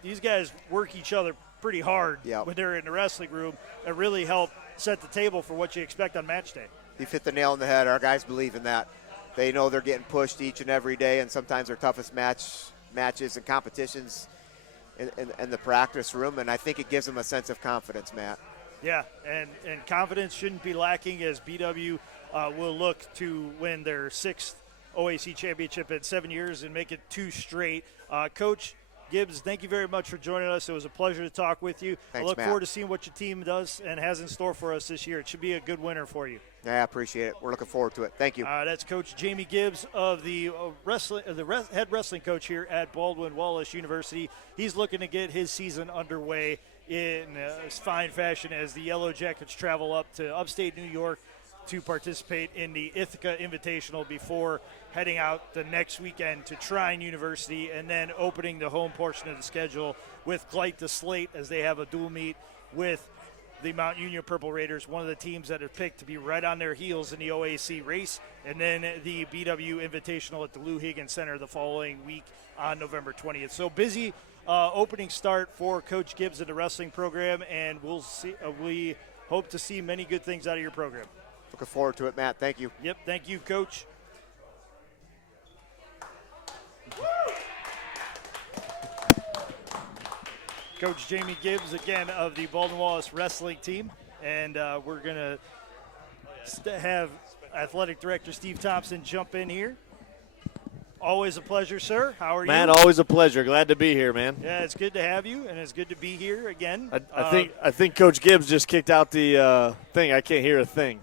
these guys work each other pretty hard when they're in the wrestling room and really help set the table for what you expect on match day. You've hit the nail on the head. Our guys believe in that. They know they're getting pushed each and every day, and sometimes their toughest matches and competitions in the practice room, and I think it gives them a sense of confidence, Matt. Yeah, and confidence shouldn't be lacking as BW will look to win their 6th OAC championship in 7 years and make it 2 straight. Coach Gibbs, thank you very much for joining us. It was a pleasure to talk with you. Thanks, I look Matt. forward to seeing what your team does and has in store for us this year. It should be a good winter for you. Yeah, I appreciate it. We're looking forward to it. Thank you. That's Coach Jamie Gibbs of the head wrestling coach here at Baldwin-Wallace University. He's looking to get his season underway in fine fashion as the Yellow Jackets travel up to upstate New York to participate in the Ithaca Invitational before heading out the next weekend to Trine University and then opening the home portion of the schedule with Glite to Slate as they have a dual meet with the Mount Union Purple Raiders, one of the teams that are picked to be right on their heels in the OAC race, and then the BW Invitational at the Lou Higgins Center the following week on November 20th. So busy opening start for Coach Gibbs in the wrestling program, and we'll see. We hope to see many good things out of your program. Looking forward to it, Matt. Thank you. Yep, thank you, Coach. Coach Jamie Gibbs, again, of the Baldwin-Wallace wrestling team. And we're going to have Athletic Director Steve Thompson jump in here. Always a pleasure, sir. How are you? Matt, always a pleasure. Glad to be here, man. Yeah, it's good to have you, and it's good to be here again. I think Coach Gibbs just kicked out the thing. I can't hear a thing.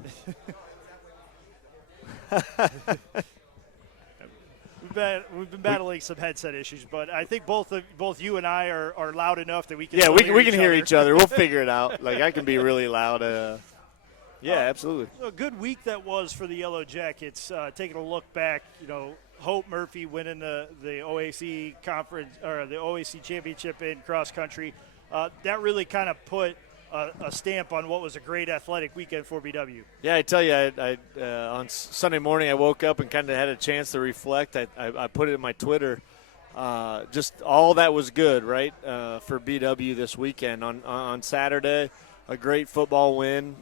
We've been battling some headset issues, but I think both you and I are loud enough that we can. Yeah, we can hear each other. We'll figure it out. Like I can be really loud. Yeah, absolutely. A good week that was for the Yellow Jackets. Taking a look back, Hope Murphy winning the OAC conference or the OAC championship in cross country. That really kind of put a stamp on what was a great athletic weekend for BW. Yeah, I tell you, I on Sunday morning I woke up and kind of had a chance to reflect. I put it in my Twitter. Just all that was good, right, for BW this weekend. On Saturday, a great football win.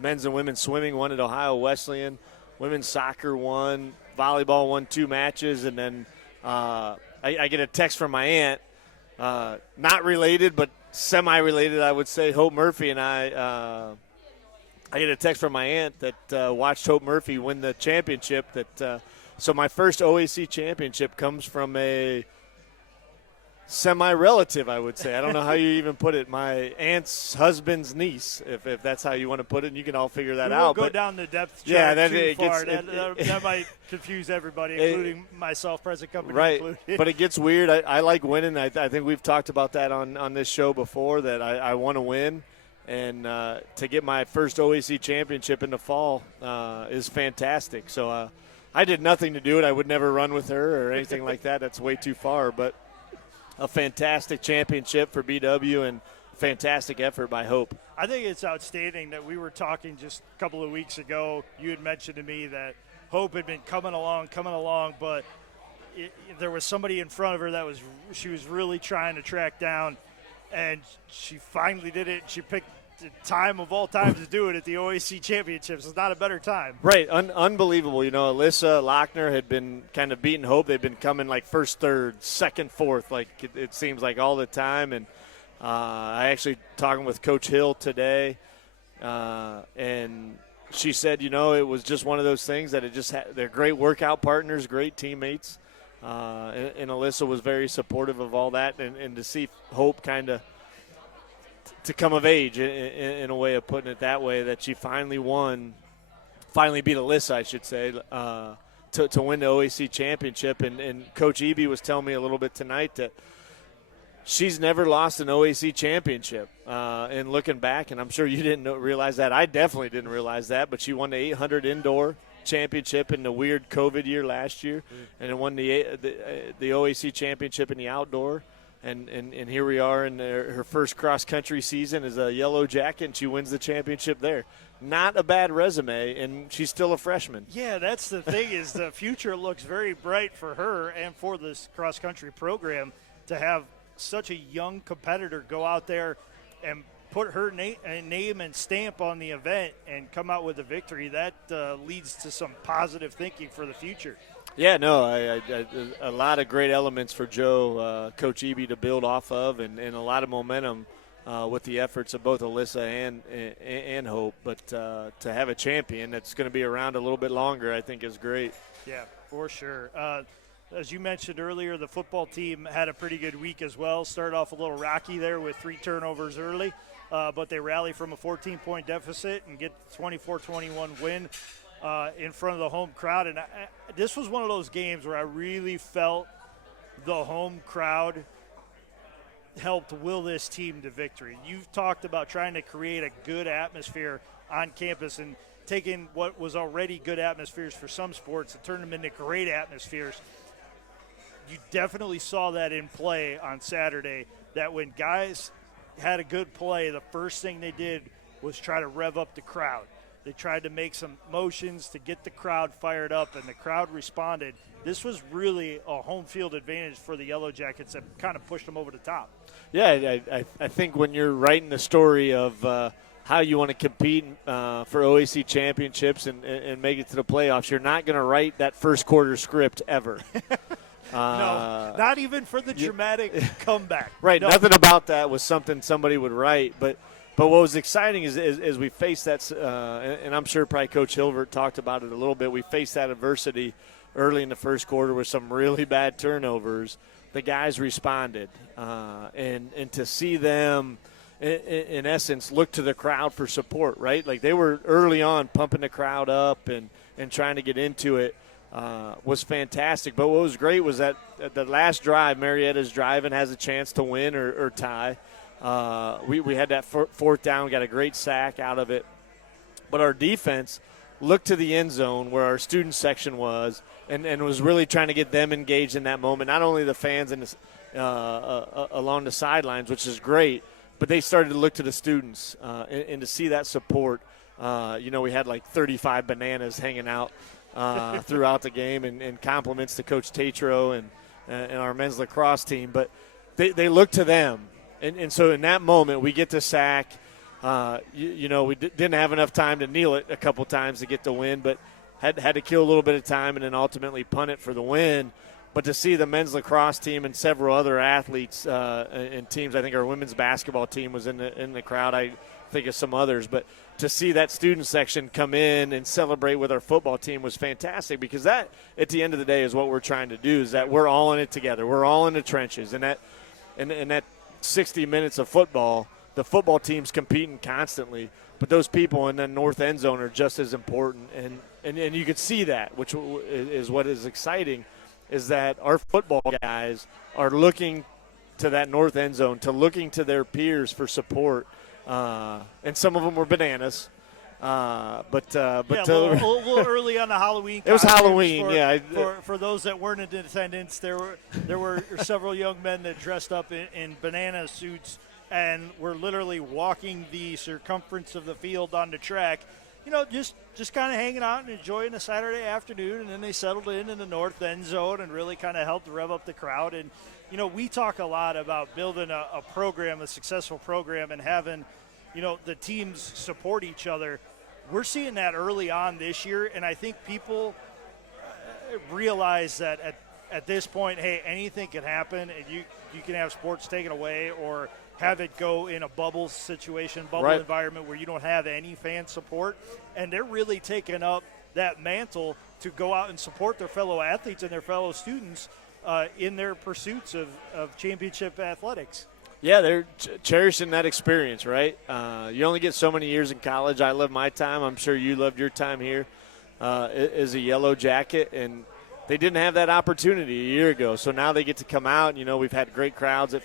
Men's and women's swimming won at Ohio Wesleyan. Women's soccer won. Volleyball won 2 matches. And then I get a text from my aunt, not related but semi-related, I would say. Hope Murphy and I get a text from my aunt that watched Hope Murphy win the championship. So my first OAC championship comes from a semi-relative, I would say. I don't know how you even put it. My aunt's husband's niece, if that's how you want to put it, and you can all figure that out. Go down the depth chart too far. That that might confuse everybody, including myself, present company right. included. But it gets weird. I like winning. I think we've talked about that on this show before, that I want to win. And to get my first OAC championship in the fall is fantastic. So I did nothing to do it. I would never run with her or anything like that. That's way too far. But a fantastic championship for BW and fantastic effort by Hope. I think it's outstanding that we were talking just a couple of weeks ago. You had mentioned to me that Hope had been coming along, but there was somebody in front of her she was really trying to track down, and she finally did it. She picked time of all times to do it at the OAC Championships. It's not a better time. Right, unbelievable. You know, Alyssa Lochner had been kind of beating hope. They've been coming like first, third, second, fourth, like it seems like all the time. And I actually talking with Coach Hill today, and she said, you know, it was just one of those things that it just they're great workout partners, great teammates. And Alyssa was very supportive of all that, and to see Hope kind of to come of age in a way of putting it that way, that she finally beat Alyssa, I should say, to win the OAC championship. And Coach Eby was telling me a little bit tonight that she's never lost an OAC championship. And looking back, and I'm sure you didn't realize that. I definitely didn't realize that, but she won the 800 indoor championship in the weird COVID year last year, and then won the OAC championship in the outdoor. And here we are in her first cross-country season as a Yellow Jacket, and she wins the championship there. Not a bad resume, and she's still a freshman. Yeah, that's the thing is the future looks very bright for her and for this cross-country program to have such a young competitor go out there and put her name and stamp on the event and come out with a victory. That leads to some positive thinking for the future. Yeah, no, a lot of great elements for Joe, Coach Eby, to build off of, and a lot of momentum with the efforts of both Alyssa and Hope. But to have a champion that's going to be around a little bit longer, I think is great. Yeah, for sure. As you mentioned earlier, the football team had a pretty good week as well. Started off a little rocky there with 3 turnovers early, but they rally from a 14-point deficit and get the 24-21 win in front of the home crowd. And this was one of those games where I really felt the home crowd helped will this team to victory. You've talked about trying to create a good atmosphere on campus and taking what was already good atmospheres for some sports and turn them into great atmospheres. You definitely saw that in play on Saturday, that when guys had a good play, the first thing they did was try to rev up the crowd. They tried to make some motions to get the crowd fired up, and the crowd responded. This was really a home field advantage for the Yellow Jackets that kind of pushed them over the top. Yeah, I think when you're writing the story of how you want to compete for OAC championships and make it to the playoffs, you're not going to write that first quarter script ever. No, not even for the dramatic comeback. Right, no. Nothing about that was something somebody would write. But what was exciting is we faced that, and I'm sure probably Coach Hilbert talked about it a little bit, we faced that adversity early in the first quarter with some really bad turnovers. The guys responded, and to see them, in essence, look to the crowd for support, right? Like they were early on pumping the crowd up and trying to get into it. Was fantastic. But what was great was that at the last drive, Marietta's driving, has a chance to win or tie. We had that fourth down, got a great sack out of it. But our defense looked to the end zone where our student section was and was really trying to get them engaged in that moment. Not only the fans along the sidelines, which is great, but they started to look to the students and to see that support. We had like 35 bananas hanging out throughout the game, and compliments to Coach Tatro and our men's lacrosse team. But they look to them. And so in that moment, we get the sack. We didn't have enough time to kneel it a couple times to get the win, but had to kill a little bit of time and then ultimately punt it for the win. But to see the men's lacrosse team and several other athletes and teams, I think our women's basketball team was in the crowd. I think of some others, but to see that student section come in and celebrate with our football team was fantastic, because that, at the end of the day, is what we're trying to do, is that we're all in it together. We're all in the trenches. And that 60 minutes of football, the football team's competing constantly, but those people in the north end zone are just as important. And you could see that, which is what is exciting, is that our football guys are looking to that north end zone, looking to their peers for support. And some of them were bananas, but a little early on the Halloween. It was Halloween, For those that weren't in attendance, there were several young men that dressed up in banana suits and were literally walking the circumference of the field on the track. Just kind of hanging out and enjoying a Saturday afternoon, and then they settled in the north end zone and really kind of helped rev up the crowd. And we talk a lot about building a program, a successful program, and having the teams support each other. We're seeing that early on this year, and I think people realize that at this point, hey, anything can happen, and you can have sports taken away or have it go in a bubble situation, bubble environment where you don't have any fan support, and they're really taking up that mantle to go out and support their fellow athletes and their fellow students in their pursuits of championship athletics. Yeah, they're cherishing that experience, right? You only get so many years in college. I love my time. I'm sure you loved your time here as a Yellow Jacket, and they didn't have that opportunity a year ago. So now they get to come out. We've had great crowds at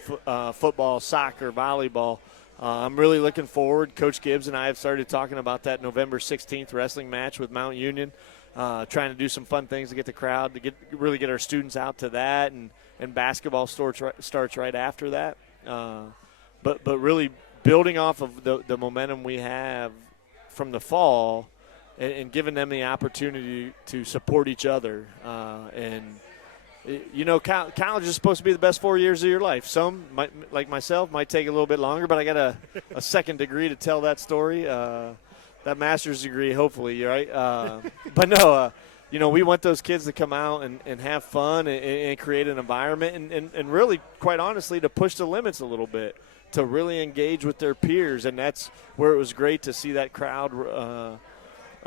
football, soccer, volleyball. I'm really looking forward. Coach Gibbs and I have started talking about that November 16th wrestling match with Mount Union, trying to do some fun things to get the crowd, to really get our students out to that, and basketball starts right after that. But really building off of the momentum we have from the fall and giving them the opportunity to support each other. College is supposed to be the best 4 years of your life. Some, like myself, might take a little bit longer, but I got a second degree to tell that story. That master's degree, hopefully, right? But no, we want those kids to come out and have fun and create an environment and really, quite honestly, to push the limits a little bit, to really engage with their peers. And that's where it was great to see that crowd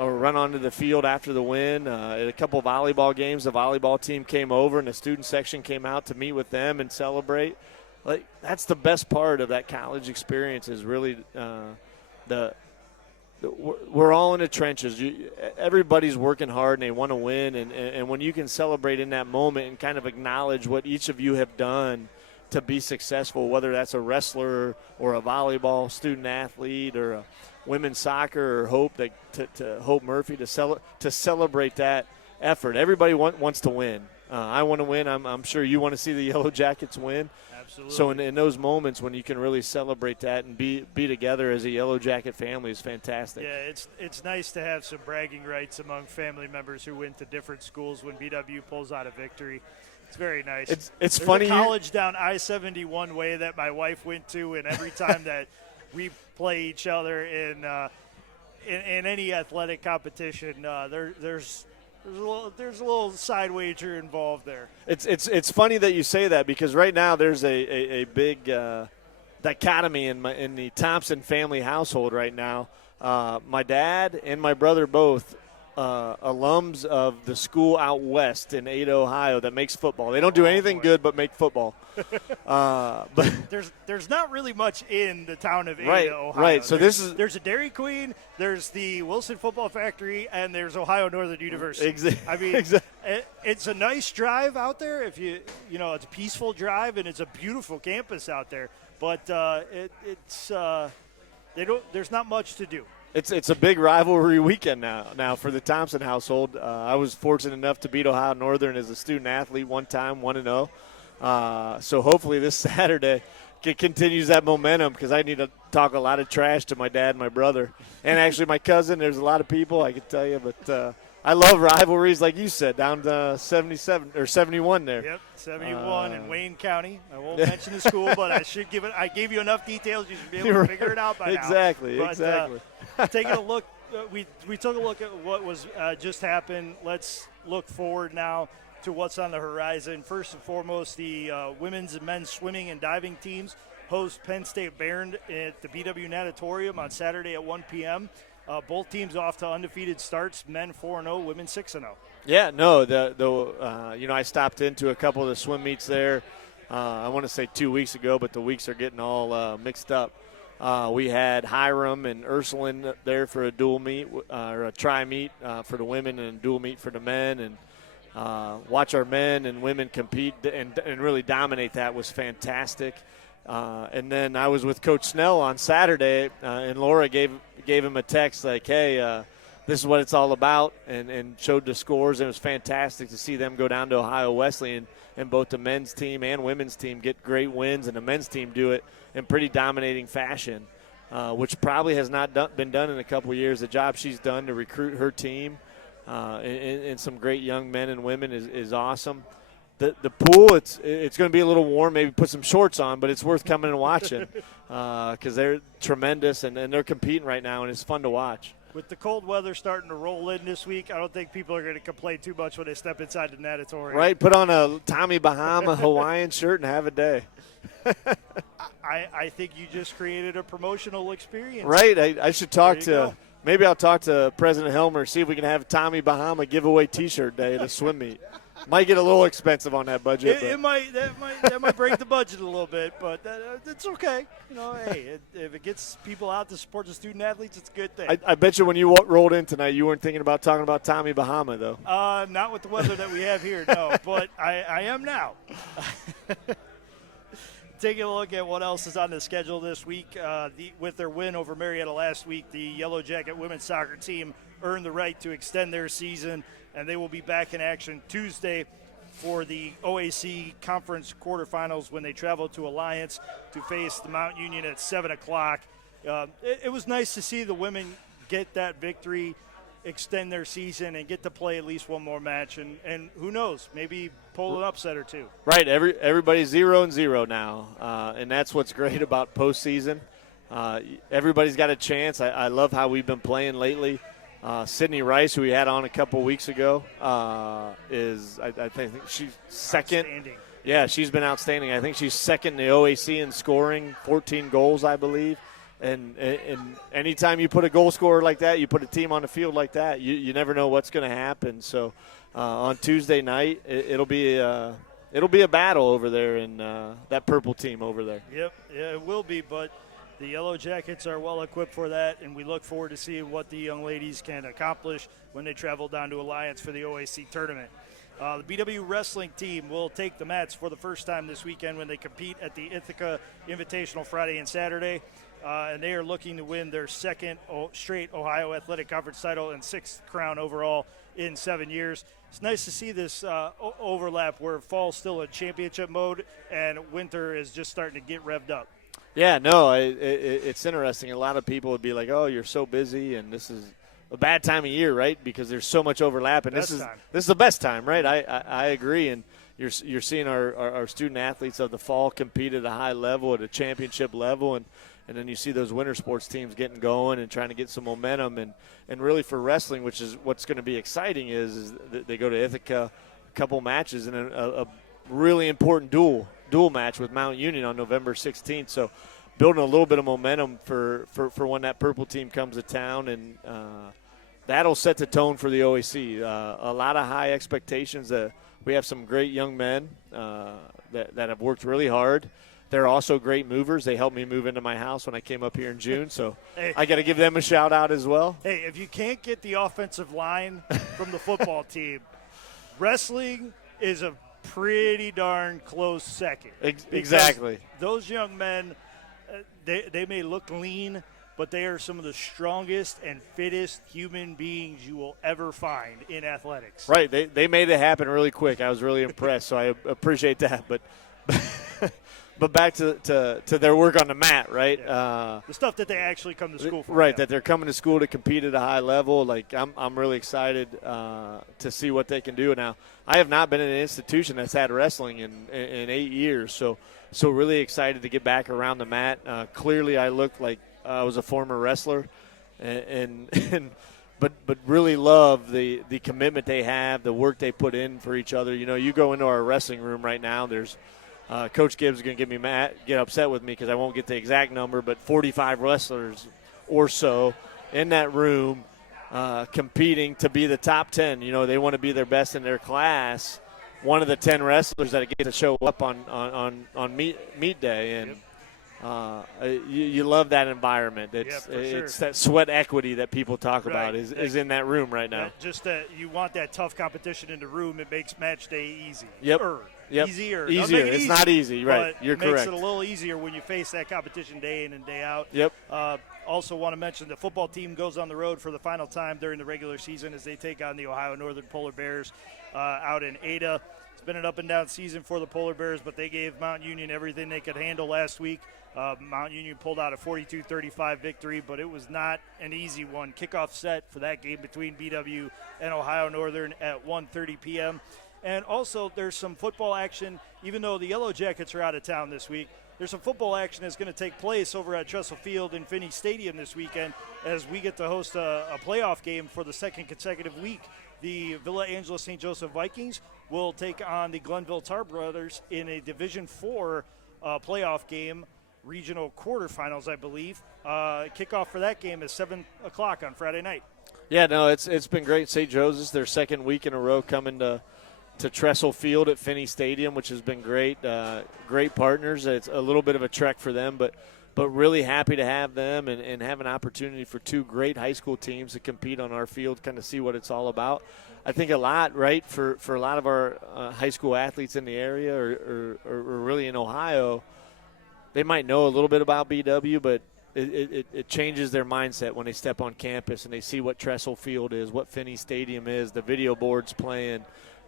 run onto the field after the win. At a couple of volleyball games, the volleyball team came over and the student section came out to meet with them and celebrate. That's the best part of that college experience is really we're all in the trenches. Everybody's working hard and they want to win. And when you can celebrate in that moment and kind of acknowledge what each of you have done to be successful, whether that's a wrestler or a volleyball student athlete or a women's soccer or Hope Murphy, to celebrate that effort. Everybody wants to win. I want to win. I'm sure you want to see the Yellow Jackets win. Absolutely. So in those moments when you can really celebrate that and be together as a Yellow Jacket family is fantastic. Yeah, it's nice to have some bragging rights among family members who went to different schools when BW pulls out a victory. It's very nice. It's There's funny. a college down I-71 way that my wife went to, and every time that we play each other in any athletic competition, there's a little side wager involved there. It's funny that you say that because right now there's a big dichotomy in the Thompson family household right now. My dad and my brother both alums of the school out west in Ada, Ohio that makes football. They don't do anything good but make football. But there's not really much in the town of Ada, right, Ohio. Right. So there's a Dairy Queen, there's the Wilson Football Factory, and there's Ohio Northern University. Exactly. I mean, it's a nice drive out there. If it's a peaceful drive and it's a beautiful campus out there. But there's not much to do. It's a big rivalry weekend now for the Thompson household. I was fortunate enough to beat Ohio Northern as a student athlete one time, 1-0. So hopefully this Saturday continues that momentum because I need to talk a lot of trash to my dad and my brother. And actually my cousin, there's a lot of people, I can tell you. But I love rivalries, like you said, down to 77 or 71 there. Yep, 71 in Wayne County. I won't mention the school, but I gave you enough details. You should be able to figure it out by now. Exactly. Taking a look, we took a look at what was just happened. Let's look forward now to what's on the horizon. First and foremost, the women's and men's swimming and diving teams host Penn State Barron at the BW Natatorium on Saturday at 1 p.m. Both teams off to undefeated starts, men 4-0, women 6-0. Yeah, no, I stopped into a couple of the swim meets there. I want to say 2 weeks ago, but the weeks are getting all mixed up. We had Hiram and Ursuline there for a dual meet or a tri meet for the women and a dual meet for the men, and watch our men and women compete and really dominate. That was fantastic. And then I was with Coach Snell on Saturday, and Laura gave him a text like, hey, this is what it's all about, and showed the scores. And it was fantastic to see them go down to Ohio Wesleyan and both the men's team and women's team get great wins, and the men's team do it in pretty dominating fashion, which probably has not been done in a couple of years. The job she's done to recruit her team and some great young men and women is awesome. the pool, it's going to be a little warm. Maybe put some shorts on, but it's worth coming and watching because they're tremendous and they're competing right now, and it's fun to watch. With the cold weather starting to roll in this week, I don't think people are going to complain too much when they step inside the natatorium. Right, put on a Tommy Bahama Hawaiian shirt and have a day. I think you just created a promotional experience. Right, I should talk to – maybe I'll talk to President Hilbert, see if we can have Tommy Bahama giveaway T-shirt day at a swim meet. Might get a little expensive on that budget. That might break the budget a little bit, but it's okay. Hey, if it gets people out to support the student athletes, it's a good thing. I bet you when you rolled in tonight, you weren't thinking about talking about Tommy Bahama, though. Not with the weather that we have here, no. But I am now. Taking a look at what else is on the schedule this week. With their win over Marietta last week, the Yellow Jacket women's soccer team earned the right to extend their season, and they will be back in action Tuesday for the OAC conference quarterfinals when they travel to Alliance to face the Mount Union at 7 o'clock. It was nice to see the women get that victory, extend their season, and get to play at least one more match. And who knows, maybe pull an upset or two. Right, everybody's 0-0 now, and that's what's great about postseason. Everybody's got a chance. I love how we've been playing lately. Sydney Rice, who we had on a couple weeks ago, is I think she's second. Yeah, she's been outstanding. I think she's second in the OAC in scoring, 14 goals, I believe. And anytime you put a goal scorer like that, you put a team on the field like that, you never know what's going to happen. So on Tuesday night, it'll be a battle over there in that purple team over there. Yep, yeah, it will be, but the Yellow Jackets are well equipped for that, and we look forward to seeing what the young ladies can accomplish when they travel down to Alliance for the OAC tournament. The BW wrestling team will take the mats for the first time this weekend when they compete at the Ithaca Invitational Friday and Saturday, and they are looking to win their second straight Ohio Athletic Conference title and sixth crown overall in 7 years. It's nice to see this overlap where fall's still in championship mode and winter is just starting to get revved up. Yeah, no, it's interesting. A lot of people would be like, "Oh, you're so busy, and this is a bad time of year, right?" Because there's so much overlap, and this is the best time, right? I agree, and you're seeing our student athletes of the fall compete at a high level, at a championship level, and then you see those winter sports teams getting going and trying to get some momentum, and really for wrestling, which is what's going to be exciting, is that they go to Ithaca, a couple matches, and a really important dual match with Mount Union on November 16th. So building a little bit of momentum for when that purple team comes to town, and that'll set the tone for the OAC. A lot of high expectations. We have some great young men that have worked really hard. They're also great movers. They helped me move into my house when I came up here in June, so hey, I got to give them a shout-out as well. Hey, if you can't get the offensive line from the football team, wrestling is a pretty darn close second. Exactly. Those young men, they may look lean, but they are some of the strongest and fittest human beings you will ever find in athletics. Right. They made it happen really quick. I was really impressed, so I appreciate that. But back to their work on the mat, right? Yeah. The stuff that they actually come to school for. Right, that they're coming to school to compete at a high level. Like, I'm really excited to see what they can do. Now, I have not been in an institution that's had wrestling in 8 years, so really excited to get back around the mat. Clearly, I look like I was a former wrestler, but really love the commitment they have, the work they put in for each other. You know, you go into our wrestling room right now, there's Coach Gibbs is going to get upset with me because I won't get the exact number, but 45 wrestlers or so in that room competing to be the top 10. You know, they want to be their best in their class. One of the 10 wrestlers that get to show up on meet day, and you love that environment. It's that sweat equity that people talk about is in that room right now. Just that you want that tough competition in the room. It makes match day easy. Yep. Easier. It's not easy, right? You're correct. It makes it a little easier when you face that competition day in and day out. Yep. Also want to mention the football team goes on the road for the final time during the regular season as they take on the Ohio Northern Polar Bears out in Ada. It's been an up-and-down season for the Polar Bears, but they gave Mount Union everything they could handle last week. Mount Union pulled out a 42-35 victory, but it was not an easy one. Kickoff set for that game between BW and Ohio Northern at 1:30 p.m. And also there's some football action, even though the Yellow Jackets are out of town this week. There's some football action that's going to take place over at Trestle Field in Finney Stadium this weekend as we get to host a playoff game for the second consecutive week. The Villa Angela St. Joseph Vikings will take on the Glenville Tar Brothers in a Division IV playoff game, regional quarterfinals, I believe. Kickoff for that game is 7 o'clock on Friday night. Yeah, no, it's been great. St. Joseph's, their second week in a row coming to Trestle Field at Finney Stadium, which has been great. Great partners. It's a little bit of a trek for them, but really happy to have them and have an opportunity for two great high school teams to compete on our field, kind of see what it's all about. I think a lot, right, for a lot of our high school athletes in the area or really in Ohio, they might know a little bit about BW, but it changes their mindset when they step on campus and they see what Trestle Field is, what Finney Stadium is, the video boards playing.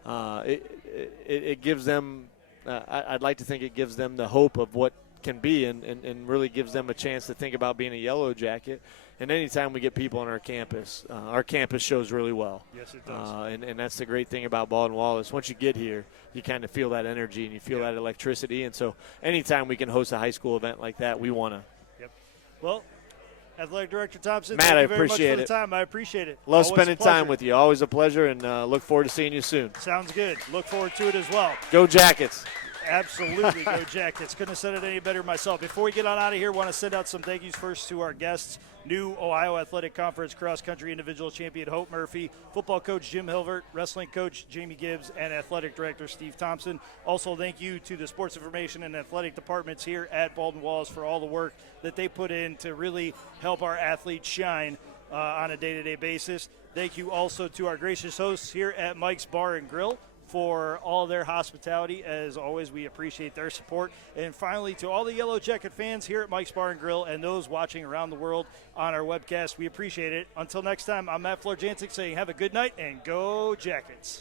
It gives them, I'd like to think it gives them the hope of what can be and really gives them a chance to think about being a Yellow Jacket. And anytime we get people on our campus shows really well. Yes, it does. And that's the great thing about Baldwin Wallace. Once you get here, you kind of feel that energy and you feel that electricity. And so anytime we can host a high school event like that, we want to. Yep. Well, Athletic Director Thompson, Matt, thank I you very much appreciate for the it. time. I appreciate it. Love Always spending a pleasure. time with you. Always a pleasure, and look forward to seeing you soon. Sounds good. Look forward to it as well. Go Jackets. Absolutely, go Jackets. Couldn't have said it any better myself. Before we get on out of here, want to send out some thank yous first to our guests. New Ohio Athletic Conference cross-country individual champion Hope Murphy, football coach Jim Hilvert, wrestling coach Jamie Gibbs, and athletic director Steve Thompson. Also, thank you to the sports information and athletic departments here at Baldwin Wallace for all the work that they put in to really help our athletes shine on a day-to-day basis. Thank you also to our gracious hosts here at Mike's Bar and Grill for all their hospitality. As always, we appreciate their support. And finally, to all the Yellow Jacket fans here at Mike's Bar and Grill and those watching around the world on our webcast, we appreciate it. Until next time, I'm Matt Florjancic saying have a good night and go Jackets.